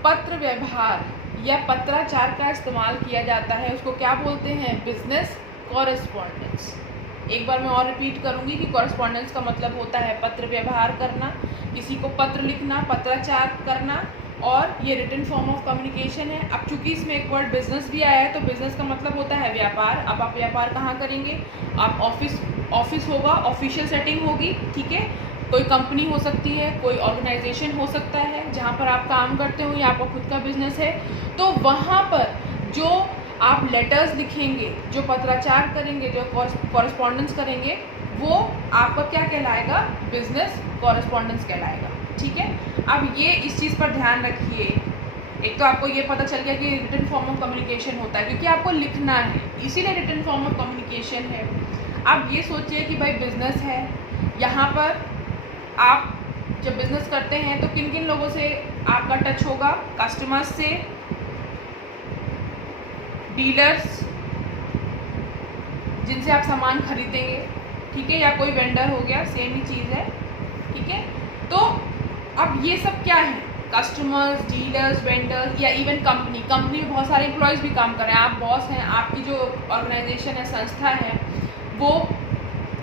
पत्र व्यवहार या पत्राचार का इस्तेमाल किया जाता है उसको क्या बोलते हैं? Business correspondence. एक बार मैं और रिपीट करूंगी कि कॉरेस्पॉन्डेंस का मतलब होता है पत्र व्यवहार करना, किसी को पत्र लिखना, पत्राचार करना, और ये रिटन फॉर्म ऑफ कम्युनिकेशन है। अब चूंकि इसमें एक वर्ड बिजनेस भी आया है तो बिजनेस का मतलब होता है व्यापार। अब आप व्यापार कहाँ करेंगे? आप ऑफिस होगा, ऑफिशियल सेटिंग होगी, ठीक है। कोई कंपनी हो सकती है, कोई ऑर्गेनाइजेशन हो सकता है जहाँ पर आप काम करते हो या आपका खुद का बिजनेस है, तो वहाँ पर जो आप लेटर्स लिखेंगे, जो पत्राचार करेंगे, जो कॉरेस्पॉन्डेंस करेंगे, वो आपका क्या कहलाएगा? बिजनेस कॉरेस्पॉन्डेंस कहलाएगा, ठीक है। अब ये इस चीज़ पर ध्यान रखिए, एक तो आपको ये पता चल गया कि रिटन फॉर्म ऑफ कम्युनिकेशन होता है क्योंकि आपको लिखना है, इसीलिए रिटन फॉर्म ऑफ कम्युनिकेशन है। अब ये सोचिए कि भाई बिजनेस है, यहाँ पर आप जब बिजनेस करते हैं तो किन किन लोगों से आपका टच होगा? कस्टमर्स से, डीलर्स जिनसे आप सामान खरीदेंगे, ठीक है, या कोई वेंडर हो गया, सेम ही चीज़ है, ठीक है। तो अब ये सब क्या है? कस्टमर्स, डीलर्स, वेंडर्स, या इवन कंपनी में बहुत सारे एम्प्लॉयज़ भी काम कर रहे हैं। आप बॉस हैं, आपकी जो ऑर्गेनाइजेशन है, संस्था है, वो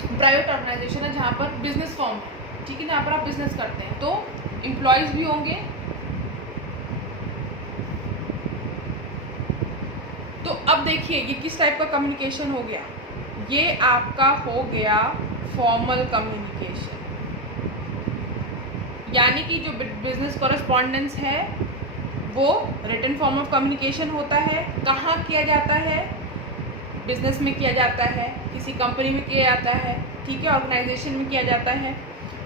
प्राइवेट ऑर्गेनाइजेशन है जहाँ पर बिजनेस फॉर्म है, ठीक है, जहाँ पर आप बिजनेस करते हैं, तो एम्प्लॉयज़ भी होंगे। तो अब देखिए ये किस टाइप का कम्युनिकेशन हो गया? ये आपका हो गया फॉर्मल कम्युनिकेशन, यानी कि जो बिजनेस कॉरेस्पॉन्डेंस है वो रिटन फॉर्म ऑफ कम्युनिकेशन होता है। कहाँ किया जाता है? बिजनेस में किया जाता है, किसी कंपनी में किया जाता है, ठीक है, ऑर्गेनाइजेशन में किया जाता है।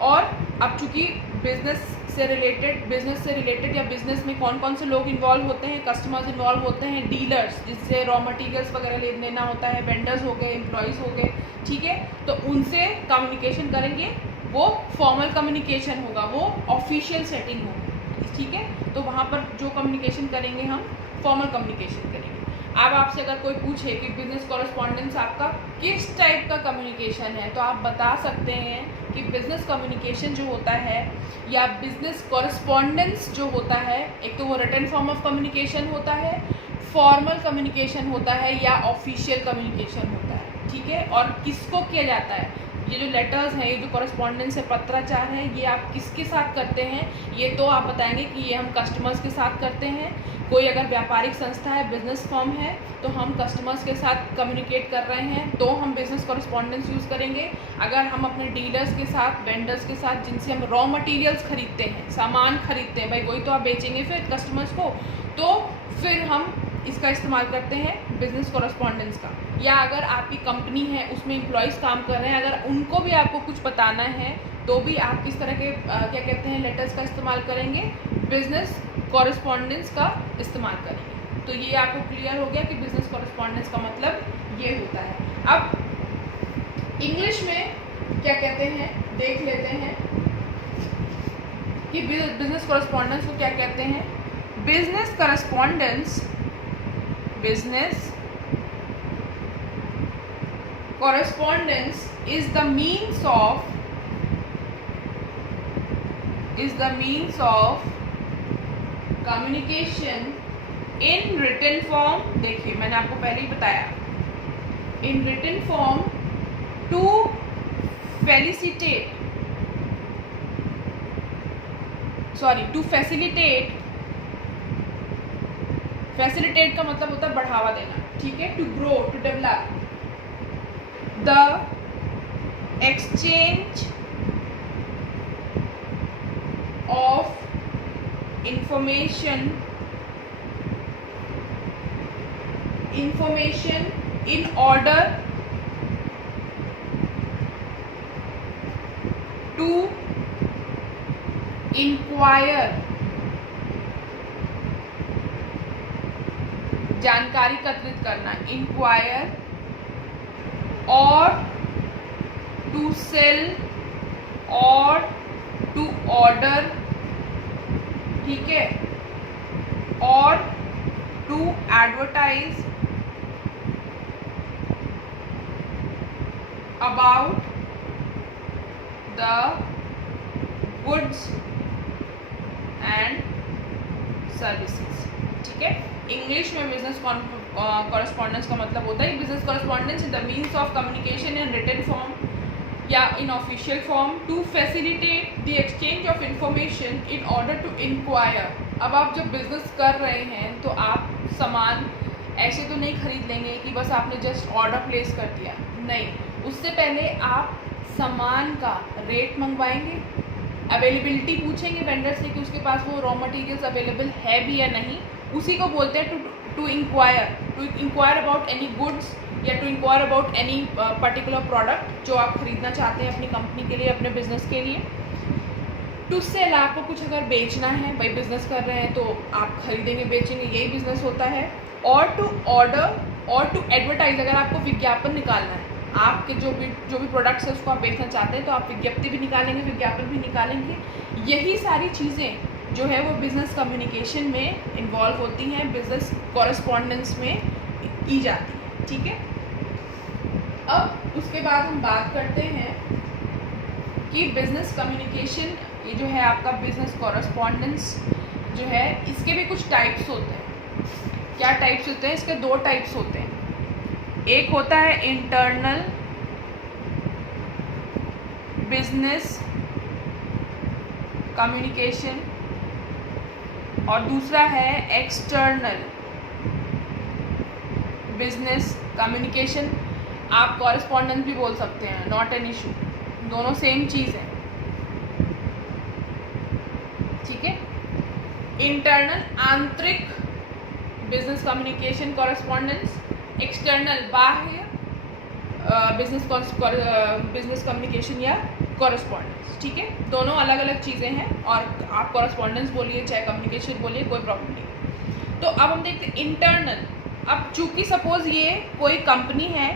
और अब चूँकि बिजनेस से रिलेटेड या बिजनेस में कौन कौन से लोग इन्वॉल्व होते हैं? कस्टमर्स इन्वॉल्व होते हैं, डीलर्स जिससे रॉ मटेरियल्स वगैरह लेना होता है, वेंडर्स हो गए, एम्प्लॉयज़ हो गए, ठीक है। तो उनसे कम्युनिकेशन करेंगे, वो फॉर्मल कम्युनिकेशन होगा, वो ऑफिशियल सेटिंग होगी, ठीक है। तो वहाँ पर जो कम्युनिकेशन करेंगे हम फॉर्मल कम्युनिकेशन करेंगे। अब आपसे अगर कोई पूछे कि बिजनेस कॉरेस्पॉन्डेंस आपका किस टाइप का कम्युनिकेशन है, तो आप बता सकते हैं कि बिजनेस कम्युनिकेशन जो होता है या बिजनेस कॉरेस्पॉन्डेंस जो होता है, एक तो वो रिटन फॉर्म ऑफ कम्युनिकेशन होता है, फॉर्मल कम्युनिकेशन होता है या ऑफिशियल कम्युनिकेशन होता है, ठीक है। और किसको किया जाता है? ये जो लेटर्स हैं, ये जो कॉरेस्पॉन्डेंस है, पत्राचार है, ये आप किसके साथ करते हैं? ये तो आप बताएंगे कि ये हम कस्टमर्स के साथ करते हैं। कोई अगर व्यापारिक संस्था है, बिजनेस फर्म है, तो हम कस्टमर्स के साथ कम्युनिकेट कर रहे हैं तो हम बिजनेस कॉरेस्पॉन्डेंस यूज़ करेंगे। अगर हम अपने डीलर्स के साथ, वेंडर्स के साथ, जिनसे हम रॉ मटेरियल्स खरीदते हैं, सामान खरीदते हैं, भाई वही तो आप बेचेंगे फिर कस्टमर्स को, तो फिर हम इसका इस्तेमाल करते हैं बिजनेस कॉरेस्पॉन्डेंस का। या अगर आपकी कंपनी है, उसमें एम्प्लॉयज़ काम कर रहे हैं, अगर उनको भी आपको कुछ बताना है तो भी आप किस तरह के क्या कहते हैं लेटर्स का इस्तेमाल करेंगे? बिजनेस कॉरेस्पॉन्डेंस का इस्तेमाल करेंगे। तो ये आपको क्लियर हो गया कि बिजनेस कॉरेस्पॉन्डेंस का मतलब ये होता है। अब इंग्लिश में क्या कहते हैं देख लेते हैं कि बिजनेस कॉरेस्पॉन्डेंस को क्या कहते हैं। Business correspondence, business correspondence is the means of communication in written form। देखिए मैंने आपको पहले ही बताया, in written form to facilitate का मतलब होता है बढ़ावा देना, ठीक है। to grow, to develop the exchange of information in order to inquire, जानकारी एकत्रित करना, inquire और टू सेल और टू ऑर्डर, ठीक है, और to advertise about the goods and services, ठीक है। इंग्लिश में बिजनेस कॉरेस्पॉन्डेंस का मतलब होता है business correspondence is the means of communication in written form या in official form to facilitate the exchange of information in order to inquire. अब आप जब बिजनेस कर रहे हैं तो आप सामान ऐसे तो नहीं खरीद लेंगे कि बस आपने जस्ट ऑर्डर प्लेस कर दिया, नहीं, उससे पहले आप सामान का रेट मंगवाएंगे, अवेलेबिलिटी पूछेंगे वेंडर से कि उसके पास वो रॉ मटेरियल्स अवेलेबल है भी या नहीं। उसी को बोलते हैं to inquire about any goods या to inquire about any particular product जो आप खरीदना चाहते हैं अपनी कंपनी के लिए, अपने बिजनेस के लिए। टू सेल, आपको कुछ अगर बेचना है, भाई बिजनेस कर रहे हैं तो आप खरीदेंगे बेचेंगे, यही बिजनेस होता है। और टू ऑर्डर और टू एडवर्टाइज, अगर आपको विज्ञापन निकालना है, आपके जो भी प्रोडक्ट्स है उसको आप बेचना चाहते हैं तो आप विज्ञप्ति भी निकालेंगे, विज्ञापन भी निकालेंगे। यही सारी चीज़ें जो है वो बिज़नेस कम्युनिकेशन में इन्वॉल्व होती हैं, बिज़नेस कॉरेस्पॉन्डेंस में की जाती है, ठीक है। अब उसके बाद हम बात करते हैं कि बिज़नेस कम्युनिकेशन, ये जो है आपका बिज़नेस कॉरेस्पॉन्डेंस जो है, इसके भी कुछ टाइप्स होते हैं। क्या टाइप्स होते हैं? इसके दो टाइप्स होते हैं। एक होता है इंटरनल बिजनेस कम्युनिकेशन और दूसरा है एक्सटर्नल बिजनेस कम्युनिकेशन। आप कॉरेस्पॉन्डेंस भी बोल सकते हैं, नॉट एन इशू, दोनों सेम चीज़ है, ठीक है। इंटरनल आंतरिक बिजनेस कम्युनिकेशन कॉरेस्पॉन्डेंस, एक्सटर्नल बाह्य बिजनेस कम्युनिकेशन या कॉरेस्पॉन्डेंस, ठीक है। दोनों अलग अलग चीज़ें हैं और आप कॉरेस्पॉन्डेंस बोलिए चाहे कम्युनिकेशन बोलिए, कोई प्रॉब्लम नहीं। तो अब हम देखते हैं इंटरनल। अब चूंकि सपोज ये कोई कंपनी है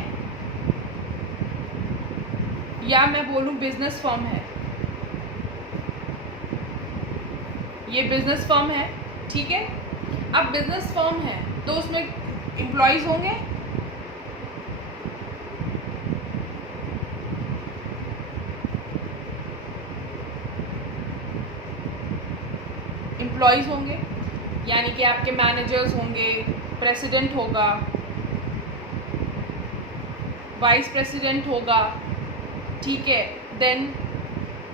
या मैं बोलूँ बिजनेस फर्म है, ये बिजनेस फर्म है, ठीक है। अब बिजनेस फर्म है तो उसमें एम्प्लॉयज़ होंगे, यानी कि आपके मैनेजर्स होंगे, प्रेसिडेंट होगा, वाइस प्रेसिडेंट होगा, ठीक है, देन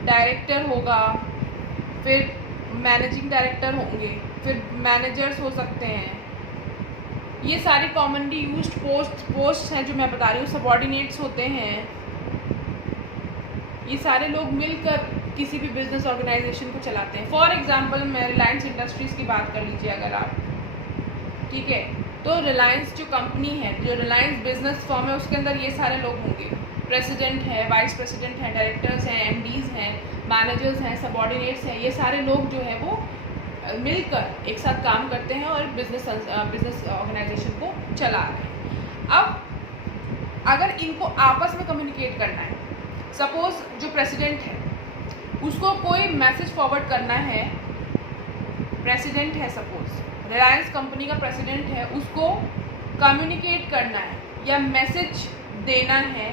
डायरेक्टर होगा, फिर मैनेजिंग डायरेक्टर होंगे, फिर मैनेजर्स हो सकते हैं। ये सारे कॉमनली यूज्ड पोस्ट हैं जो मैं बता रही हूँ, सबॉर्डिनेट्स होते हैं। ये सारे लोग मिलकर किसी भी बिजनेस ऑर्गेनाइजेशन को चलाते हैं। फॉर एग्जांपल मैं रिलायंस इंडस्ट्रीज़ की बात कर लीजिए अगर आप, ठीक है, तो रिलायंस जो कंपनी है, जो रिलायंस बिजनेस फर्म है, उसके अंदर ये सारे लोग होंगे, प्रेसिडेंट है, वाइस प्रेसिडेंट हैं, डायरेक्टर्स हैं, एमडीज़ हैं, मैनेजर्स हैं, सबॉर्डिनेट्स हैं। ये सारे लोग जो है वो मिलकर एक साथ काम करते हैं और बिजनेस ऑर्गेनाइजेशन को चला रहे हैं। अब अगर इनको आपस में कम्युनिकेट करना है, सपोज जो प्रेसिडेंट है उसको कोई मैसेज फॉरवर्ड करना है, प्रेसिडेंट है सपोज, रिलायंस कंपनी का प्रेसिडेंट है, उसको कम्युनिकेट करना है या मैसेज देना है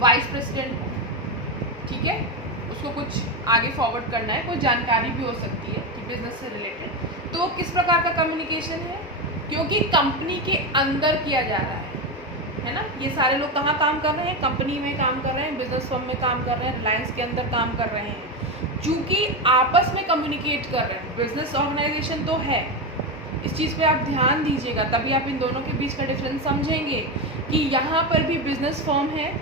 वाइस प्रेसिडेंट को, ठीक है, उसको कुछ आगे फॉरवर्ड करना है, कोई जानकारी भी हो सकती है कि बिजनेस से रिलेटेड। तो किस प्रकार का कम्युनिकेशन है? क्योंकि कंपनी के अंदर किया जा रहा है ना। ये सारे लोग कहाँ काम कर रहे हैं? कंपनी में काम कर रहे हैं, बिजनेस फर्म में काम कर रहे हैं, रिलायंस के अंदर काम कर रहे हैं। चूँकि आपस में कम्युनिकेट कर रहे हैं, बिजनेस ऑर्गेनाइजेशन तो है, इस चीज़ पे आप ध्यान दीजिएगा, तभी आप इन दोनों के बीच का डिफरेंस समझेंगे कि यहाँ पर भी बिजनेस फर्म है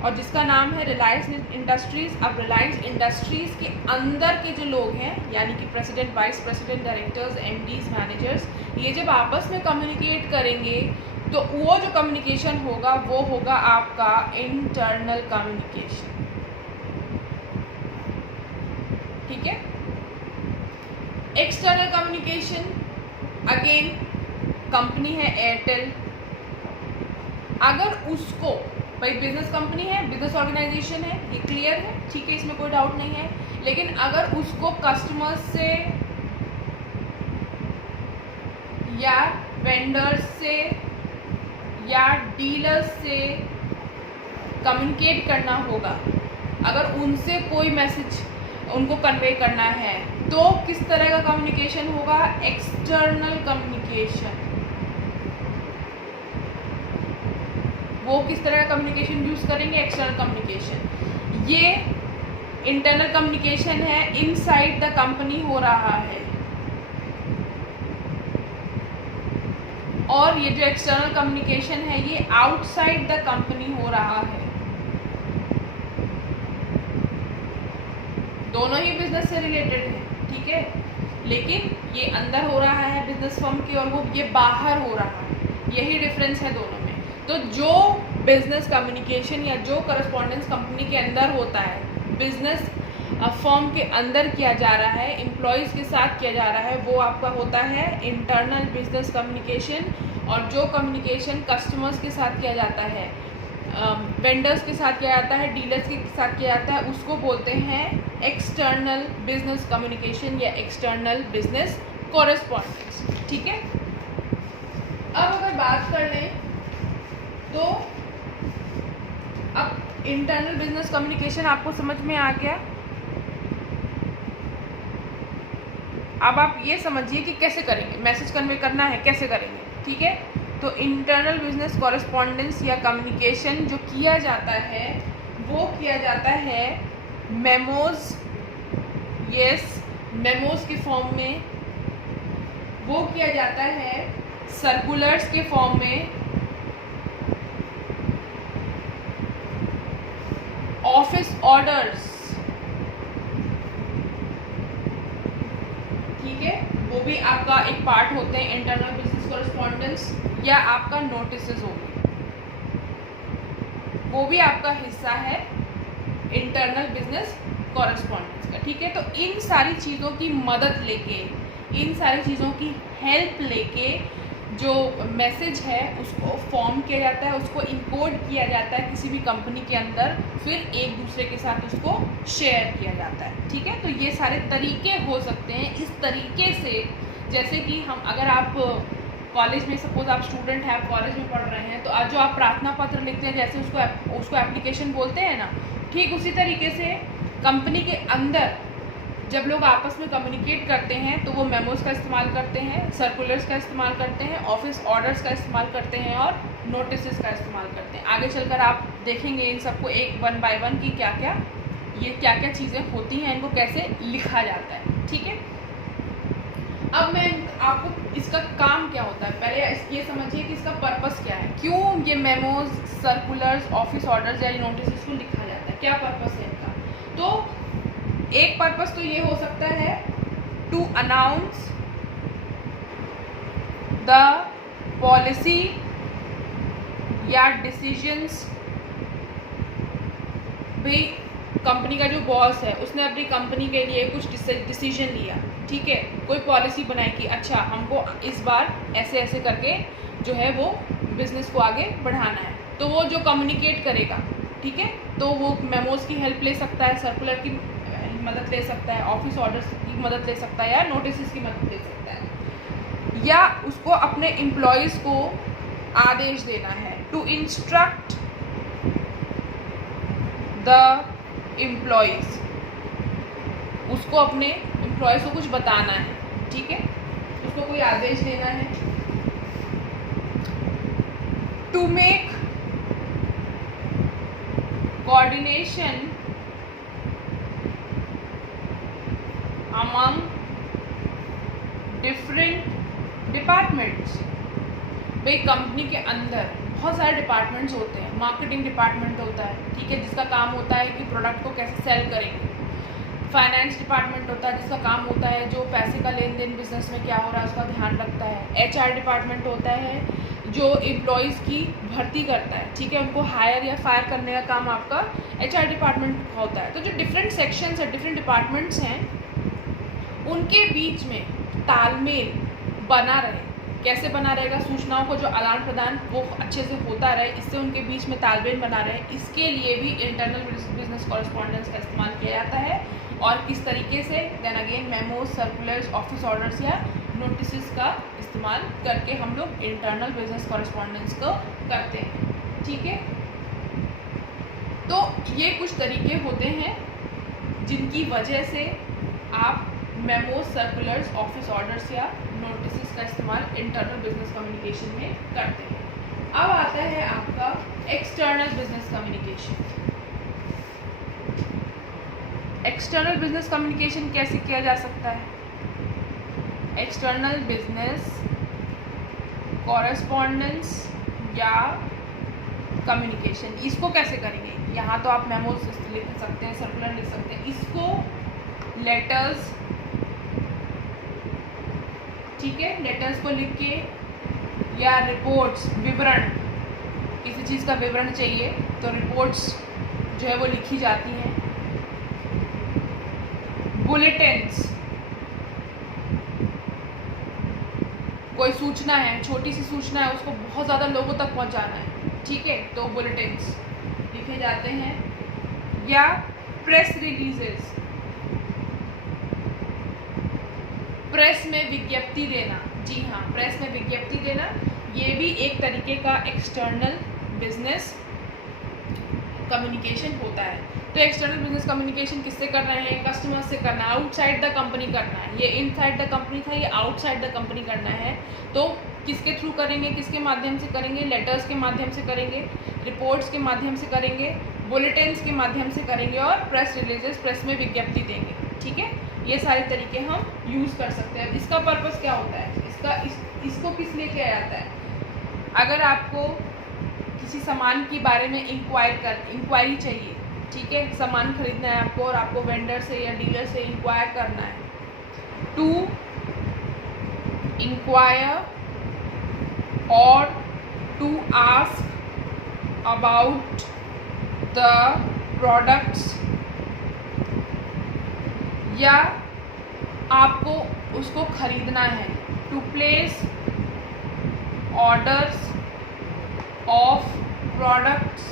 और जिसका नाम है रिलायंस इंडस्ट्रीज़। अब रिलायंस इंडस्ट्रीज़ के अंदर के जो लोग हैं, यानी कि president, vice president, directors, MDs, managers, ये जब आपस में कम्युनिकेट करेंगे तो वो जो कम्युनिकेशन होगा वो होगा आपका इंटरनल कम्युनिकेशन, ठीक है। एक्सटर्नल कम्युनिकेशन, अगेन कंपनी है एयरटेल, अगर उसको भाई बिजनेस कंपनी है, बिजनेस ऑर्गेनाइजेशन है, ये क्लियर है, ठीक है, इसमें कोई डाउट नहीं है। लेकिन अगर उसको कस्टमर्स से या वेंडर्स से या डीलर्स से कम्युनिकेट करना होगा, अगर उनसे कोई मैसेज उनको कन्वे करना है, तो किस तरह का कम्युनिकेशन होगा? External communication. वो किस तरह का कम्युनिकेशन यूज करेंगे? External communication. ये इंटरनल कम्युनिकेशन है, इनसाइड द कंपनी हो रहा है, और ये जो एक्सटर्नल कम्युनिकेशन है ये आउटसाइड द कंपनी हो रहा है। दोनों ही बिजनेस से रिलेटेड है, ठीक है, लेकिन ये अंदर हो रहा है बिजनेस फर्म की और वो ये बाहर हो रहा है, यही डिफरेंस है दोनों में। तो जो बिजनेस कम्युनिकेशन या जो करस्पॉन्डेंस कंपनी के अंदर होता है, बिजनेस फर्म के अंदर किया जा रहा है, एम्प्लॉयज़ के साथ किया जा रहा है, वो आपका होता है इंटरनल बिजनेस कम्युनिकेशन। और जो कम्युनिकेशन कस्टमर्स के साथ किया जाता है, वेंडर्स के साथ किया जाता है, डीलर्स के साथ किया जाता है, उसको बोलते हैं एक्सटर्नल बिजनेस कम्युनिकेशन या एक्सटर्नल बिजनेस कॉरेस्पॉन्डेंस, ठीक है। अब अगर बात कर लें तो अब इंटरनल बिजनेस कम्युनिकेशन आपको समझ में आ गया। अब आप ये समझिए कि कैसे करेंगे, मैसेज कन्वे करना है कैसे करेंगे, ठीक है। तो इंटरनल बिजनेस कॉरेस्पॉन्डेंस या कम्युनिकेशन जो किया जाता है वो किया जाता है मेमोज, यस, मेमोज के फॉर्म में, वो किया जाता है सर्कुलर्स के फॉर्म में, ऑफिस ऑर्डर्स, ठीक है, वो भी आपका एक पार्ट होते हैं इंटरनल बिजनेस कॉरेस्पॉन्डेंस, या आपका नोटिसेस होगी, वो भी आपका हिस्सा है इंटरनल बिजनेस कॉरेस्पॉन्डेंस का, ठीक है। तो इन सारी चीज़ों की मदद लेके, इन सारी चीज़ों की हेल्प लेके जो मैसेज है उसको फॉर्म किया जाता है, उसको इनकोड किया जाता है किसी भी कंपनी के अंदर, फिर एक दूसरे के साथ उसको शेयर किया जाता है, ठीक है। तो ये सारे तरीके हो सकते हैं। इस तरीके से जैसे कि हम, अगर आप कॉलेज में, सपोज आप स्टूडेंट हैं, आप कॉलेज में पढ़ रहे हैं, तो आज जो आप प्रार्थना पत्र लिखते हैं, जैसे उसको एप्लीकेशन बोलते हैं ना, ठीक उसी तरीके से कंपनी के अंदर जब लोग आपस में कम्युनिकेट करते हैं तो वो मेमोज का इस्तेमाल करते हैं, सर्कुलर्स का इस्तेमाल करते हैं, ऑफिस ऑर्डर्स का इस्तेमाल करते हैं और नोटिसेस का इस्तेमाल करते हैं। आगे चलकर आप देखेंगे इन सबको एक वन बाय वन की क्या क्या चीज़ें होती हैं, इनको कैसे लिखा जाता है, ठीक है। अब मैं आपको इसका काम क्या होता है, पहले ये समझिए कि इसका पर्पस क्या है, क्यों ये मेमोज, सर्कुलर्स, ऑफिस ऑर्डर्स या नोटिस को लिखा जाता है, क्या पर्पस है इनका। तो एक पर्पस तो ये हो सकता है टू अनाउंस द पॉलिसी या डिसीजंस। भाई कंपनी का जो बॉस है उसने अपनी कंपनी के लिए कुछ डिसीजन लिया, ठीक है, कोई पॉलिसी बनाई कि अच्छा हमको इस बार ऐसे ऐसे करके जो है वो बिजनेस को आगे बढ़ाना है, तो वो जो कम्युनिकेट करेगा, ठीक है, तो वो मेमोज की हेल्प ले सकता है, सर्कुलर की मदद ले सकता है, ऑफिस ऑर्डर्स की मदद ले सकता है, या नोटिस की मदद ले सकता है, या उसको अपने एम्प्लॉयज़ को आदेश देना है, टू इंस्ट्रक्ट द एम्प्लॉयज़, उसको अपने एम्प्लॉयज़ को कुछ बताना है, ठीक है, उसको कोई आदेश देना है। To make coordination among different departments। भाई कंपनी के अंदर बहुत सारे डिपार्टमेंट्स होते हैं, मार्केटिंग डिपार्टमेंट होता है, ठीक है, जिसका काम होता है कि प्रोडक्ट को कैसे सेल करेंगे, फाइनेंस डिपार्टमेंट होता है जिसका काम होता है जो पैसे का लेन देन बिजनेस में क्या हो रहा है उसका ध्यान रखता है, HR डिपार्टमेंट होता है जो एम्प्लॉयज़ की भर्ती करता है, ठीक है, उनको हायर या फायर करने का काम आपका HR डिपार्टमेंट होता है। तो जो डिफरेंट सेक्शंस है, डिफरेंट डिपार्टमेंट्स हैं, उनके बीच में तालमेल बना रहे, कैसे बना रहेगा, सूचनाओं को जो आदान प्रदान वो अच्छे से होता रहे, इससे उनके बीच में तालमेल बना रहे, इसके लिए भी इंटरनल बिजनेस कॉरेस्पॉन्डेंस का इस्तेमाल किया जाता है। और किस तरीके से, then again memos, circulars, office orders या नोटिस का इस्तेमाल करके हम लोग इंटरनल बिजनेस कॉरेस्पॉन्डेंस को करते हैं। ठीक है, तो ये कुछ तरीके होते हैं जिनकी वजह से आप मेमोज, सर्कुलर्स, ऑफिस ऑर्डर्स या नोटिस का इस्तेमाल इंटरनल बिजनेस कम्युनिकेशन में करते हैं। अब आता है आपका external business communication. External business communication कैसे किया जा सकता है? एक्सटर्नल बिजनेस कॉरेस्पॉन्डेंस या कम्युनिकेशन, इसको कैसे करेंगे? यहाँ तो आप मेमोज लिख सकते हैं, सर्कुलर लिख सकते हैं, इसको लेटर्स, ठीक है, लेटर्स को लिख के या रिपोर्ट्स, विवरण, किसी चीज़ का विवरण चाहिए तो रिपोर्ट्स जो है वो लिखी जाती हैं। बुलेटिन्स, कोई सूचना है, छोटी सी सूचना है, उसको बहुत ज़्यादा लोगों तक पहुंचाना है, ठीक है, तो बुलेटिन्स लिखे जाते हैं। या प्रेस रिलीजेस, प्रेस में विज्ञप्ति देना, जी हाँ, प्रेस में विज्ञप्ति देना, ये भी एक तरीके का एक्सटर्नल बिजनेस कम्युनिकेशन होता है। तो एक्सटर्नल बिजनेस कम्युनिकेशन किससे कर रहे हैं? कस्टमर से करना है, आउटसाइड द कंपनी करना है। ये इनसाइड द कंपनी था, ये आउटसाइड द कंपनी करना है। तो किसके थ्रू करेंगे, किसके माध्यम से करेंगे? लेटर्स के माध्यम से करेंगे, रिपोर्ट्स के माध्यम से करेंगे, बुलेटिन्स के माध्यम से करेंगे और प्रेस रिलीजेस, प्रेस में विज्ञप्ति देंगे। ठीक है, ये सारे तरीके हम यूज़ कर सकते हैं। इसका पर्पस क्या होता है? इसको किस लिए किया जाता है? अगर आपको किसी सामान के बारे में इंक्वायरी चाहिए, ठीक है, सामान खरीदना है आपको और आपको वेंडर से या डीलर से इंक्वायर करना है, टू इंक्वायर और to ask about the products, या आपको उसको खरीदना है, to place orders of products.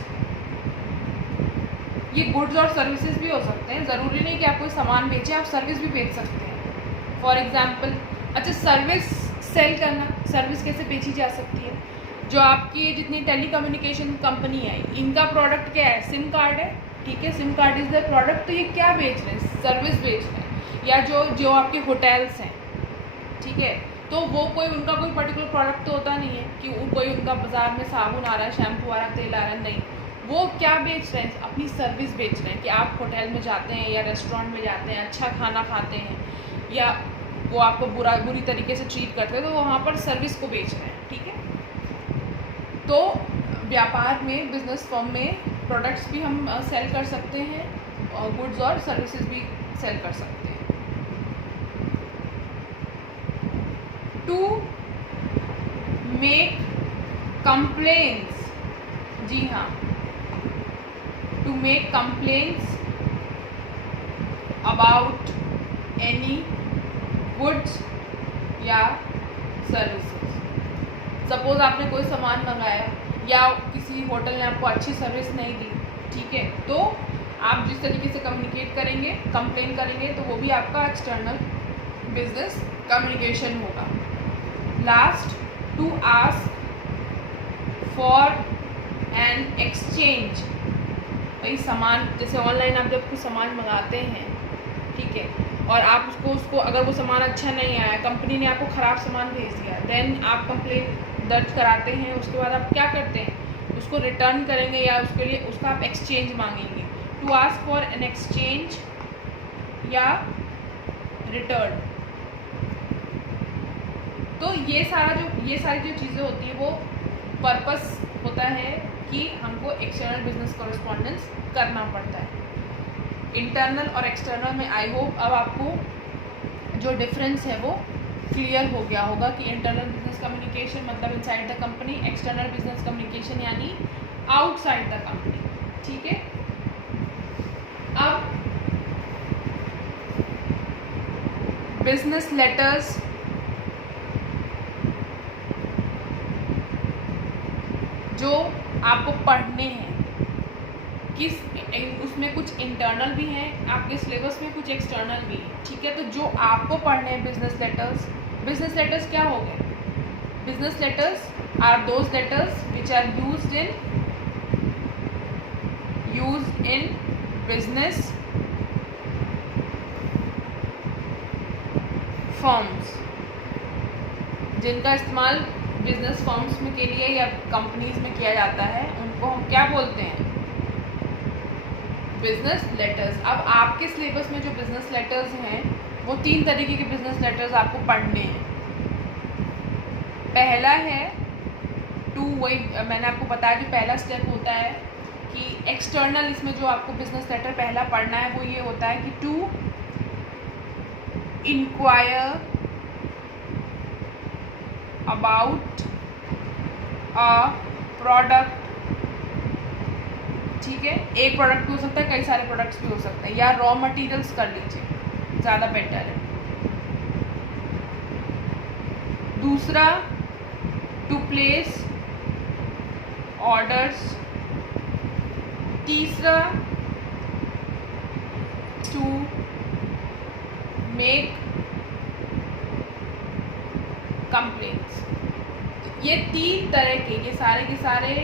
ये गुड्स और सर्विसेज भी हो सकते हैं, ज़रूरी नहीं कि आप कोई सामान बेचें, आप सर्विस भी बेच सकते हैं। फॉर एग्जांपल, अच्छा, सर्विस सेल करना, सर्विस कैसे बेची जा सकती है? जो आपकी जितनी टेलीकम्युनिकेशन कंपनी है, इनका प्रोडक्ट क्या है? सिम कार्ड है, ठीक है, SIM card is the product. तो ये क्या बेच रहे हैं? सर्विस बेच रहे हैं। या जो आपके होटल्स हैं, ठीक है, तो वो उनका कोई पर्टिकुलर प्रोडक्ट तो होता नहीं है कि कोई उनका बाज़ार में साबुन आ रहा है, शैम्पू आ रहा है, तेल आ रहा है, नहीं, वो क्या बेच रहे हैं? अपनी सर्विस बेच रहे हैं कि आप होटल में जाते हैं या रेस्टोरेंट में जाते हैं, अच्छा खाना खाते हैं, या वो आपको बुरी तरीके से ट्रीट करते हैं, तो वहाँ पर सर्विस को बेच रहे हैं। ठीक है, तो व्यापार में, बिजनेस फर्म में प्रोडक्ट्स भी हम सेल कर सकते हैं और गुड्स और सर्विसेज भी सेल कर सकते हैं। टू मेक कंप्लेंट्स, जी हाँ, to make complaints about any goods या सर्विसेज। सपोज आपने कोई सामान मंगाया या किसी होटल ने आपको अच्छी सर्विस नहीं दी, ठीक है, तो आप जिस तरीके से कम्युनिकेट करेंगे, कंप्लेन करेंगे, तो वो भी आपका एक्सटर्नल बिजनेस कम्युनिकेशन होगा। Last, to ask for an exchange. भाई सामान, जैसे ऑनलाइन आप जब कुछ सामान मंगाते हैं, ठीक है, और आप उसको अगर वो सामान अच्छा नहीं आया, कंपनी ने आपको ख़राब सामान भेज दिया, देन आप कंप्लेन दर्ज कराते हैं। उसके बाद आप क्या करते हैं? उसको रिटर्न करेंगे या उसके लिए उसका आप एक्सचेंज मांगेंगे। To ask for an exchange या रिटर्न। तो ये सारी जो चीज़ें होती हैं, वो पर्पस होता है कि हमको एक्सटर्नल बिजनेस कॉरेस्पॉन्डेंस करना पड़ता है। इंटरनल और एक्सटर्नल में आई होप अब आपको जो डिफरेंस है वो क्लियर हो गया होगा कि इंटरनल बिजनेस कम्युनिकेशन मतलब inside the company, external business communication यानी आउटसाइड द कंपनी। ठीक है, अब बिजनेस लेटर्स जो आपको पढ़ने हैं, किस उसमें कुछ इंटरनल भी हैं आपके सिलेबस में, कुछ एक्सटर्नल भी हैं, ठीक है। तो जो आपको पढ़ने हैं बिजनेस लेटर्स क्या हो गए? Business letters are those letters which are used in business firms, जिनका इस्तेमाल बिजनेस फर्म्स में के लिए या कंपनीज में किया जाता है, उनको हम क्या बोलते हैं? Business letters. अब आपके सिलेबस में जो बिजनेस लेटर्स हैं वो 3 तरीके के बिजनेस लेटर्स आपको पढ़ने हैं। पहला है वही मैंने आपको बताया, जो पहला स्टेप होता है कि एक्सटर्नल, इसमें जो आपको बिजनेस लेटर पहला पढ़ना है वो ये होता है कि to inquire about a product, ठीक है। एक प्रोडक्ट भी हो सकता है, कई सारे प्रोडक्ट्स भी हो सकते हैं, या रॉ मटेरियल्स कर लीजिए, ज़्यादा बेटर है। दूसरा, टू प्लेस ऑर्डर्स। तीसरा, टू मेक कंप्लेंट्स। ये 3 तरह के सारे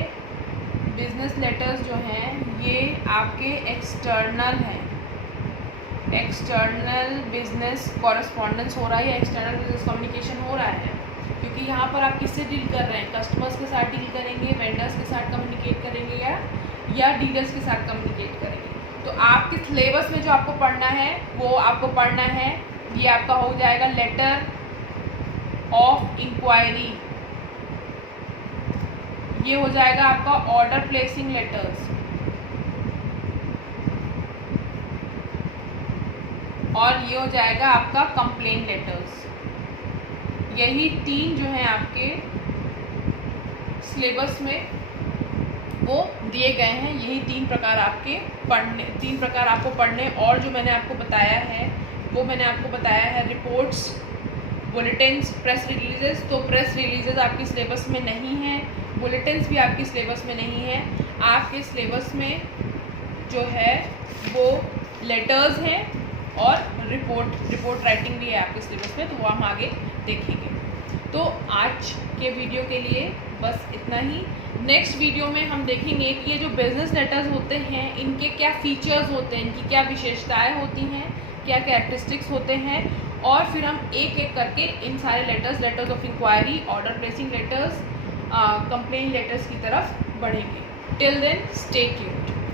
बिजनेस लेटर्स जो हैं ये आपके एक्सटर्नल हैं। एक्सटर्नल बिजनेस कॉरेस्पॉन्डेंस हो रहा है या एक्सटर्नल बिजनेस कम्युनिकेशन हो रहा है, क्योंकि यहाँ पर आप किससे डील कर रहे हैं? कस्टमर्स के साथ डील करेंगे, वेंडर्स के साथ कम्युनिकेट करेंगे, या डीलर्स के साथ कम्युनिकेट करेंगे। तो आपके सिलेबस में जो आपको पढ़ना है वो आपको पढ़ना है, ये आपका हो जाएगा लेटर ऑफ इंक्वायरी, ये हो जाएगा आपका ऑर्डर प्लेसिंग लेटर्स, और ये हो जाएगा आपका कंप्लेन लेटर्स। यही 3 जो हैं आपके सिलेबस में वो दिए गए हैं। यही 3 प्रकार आपको पढ़ने। और जो मैंने आपको बताया है वो मैंने आपको बताया है रिपोर्ट्स, बुलेटिन्स, प्रेस रिलीजेस। तो प्रेस रिलीजेस आपके सिलेबस में नहीं है, बुलेटिन्स भी आपके सिलेबस में नहीं है। आपके सिलेबस में जो है वो लेटर्स हैं और रिपोर्ट राइटिंग भी है आपके सिलेबस में, तो वो हम आगे देखेंगे। तो आज के वीडियो के लिए बस इतना ही। नेक्स्ट वीडियो में हम देखेंगे कि ये जो बिजनेस लेटर्स होते हैं इनके क्या फीचर्स होते हैं, इनकी क्या विशेषताएं होती हैं, क्या कैरेक्टरिस्टिक्स होते हैं, और फिर हम एक एक करके इन सारे letters of inquiry, order placing letters, complain letters की तरफ बढ़ेंगे। Till then stay tuned.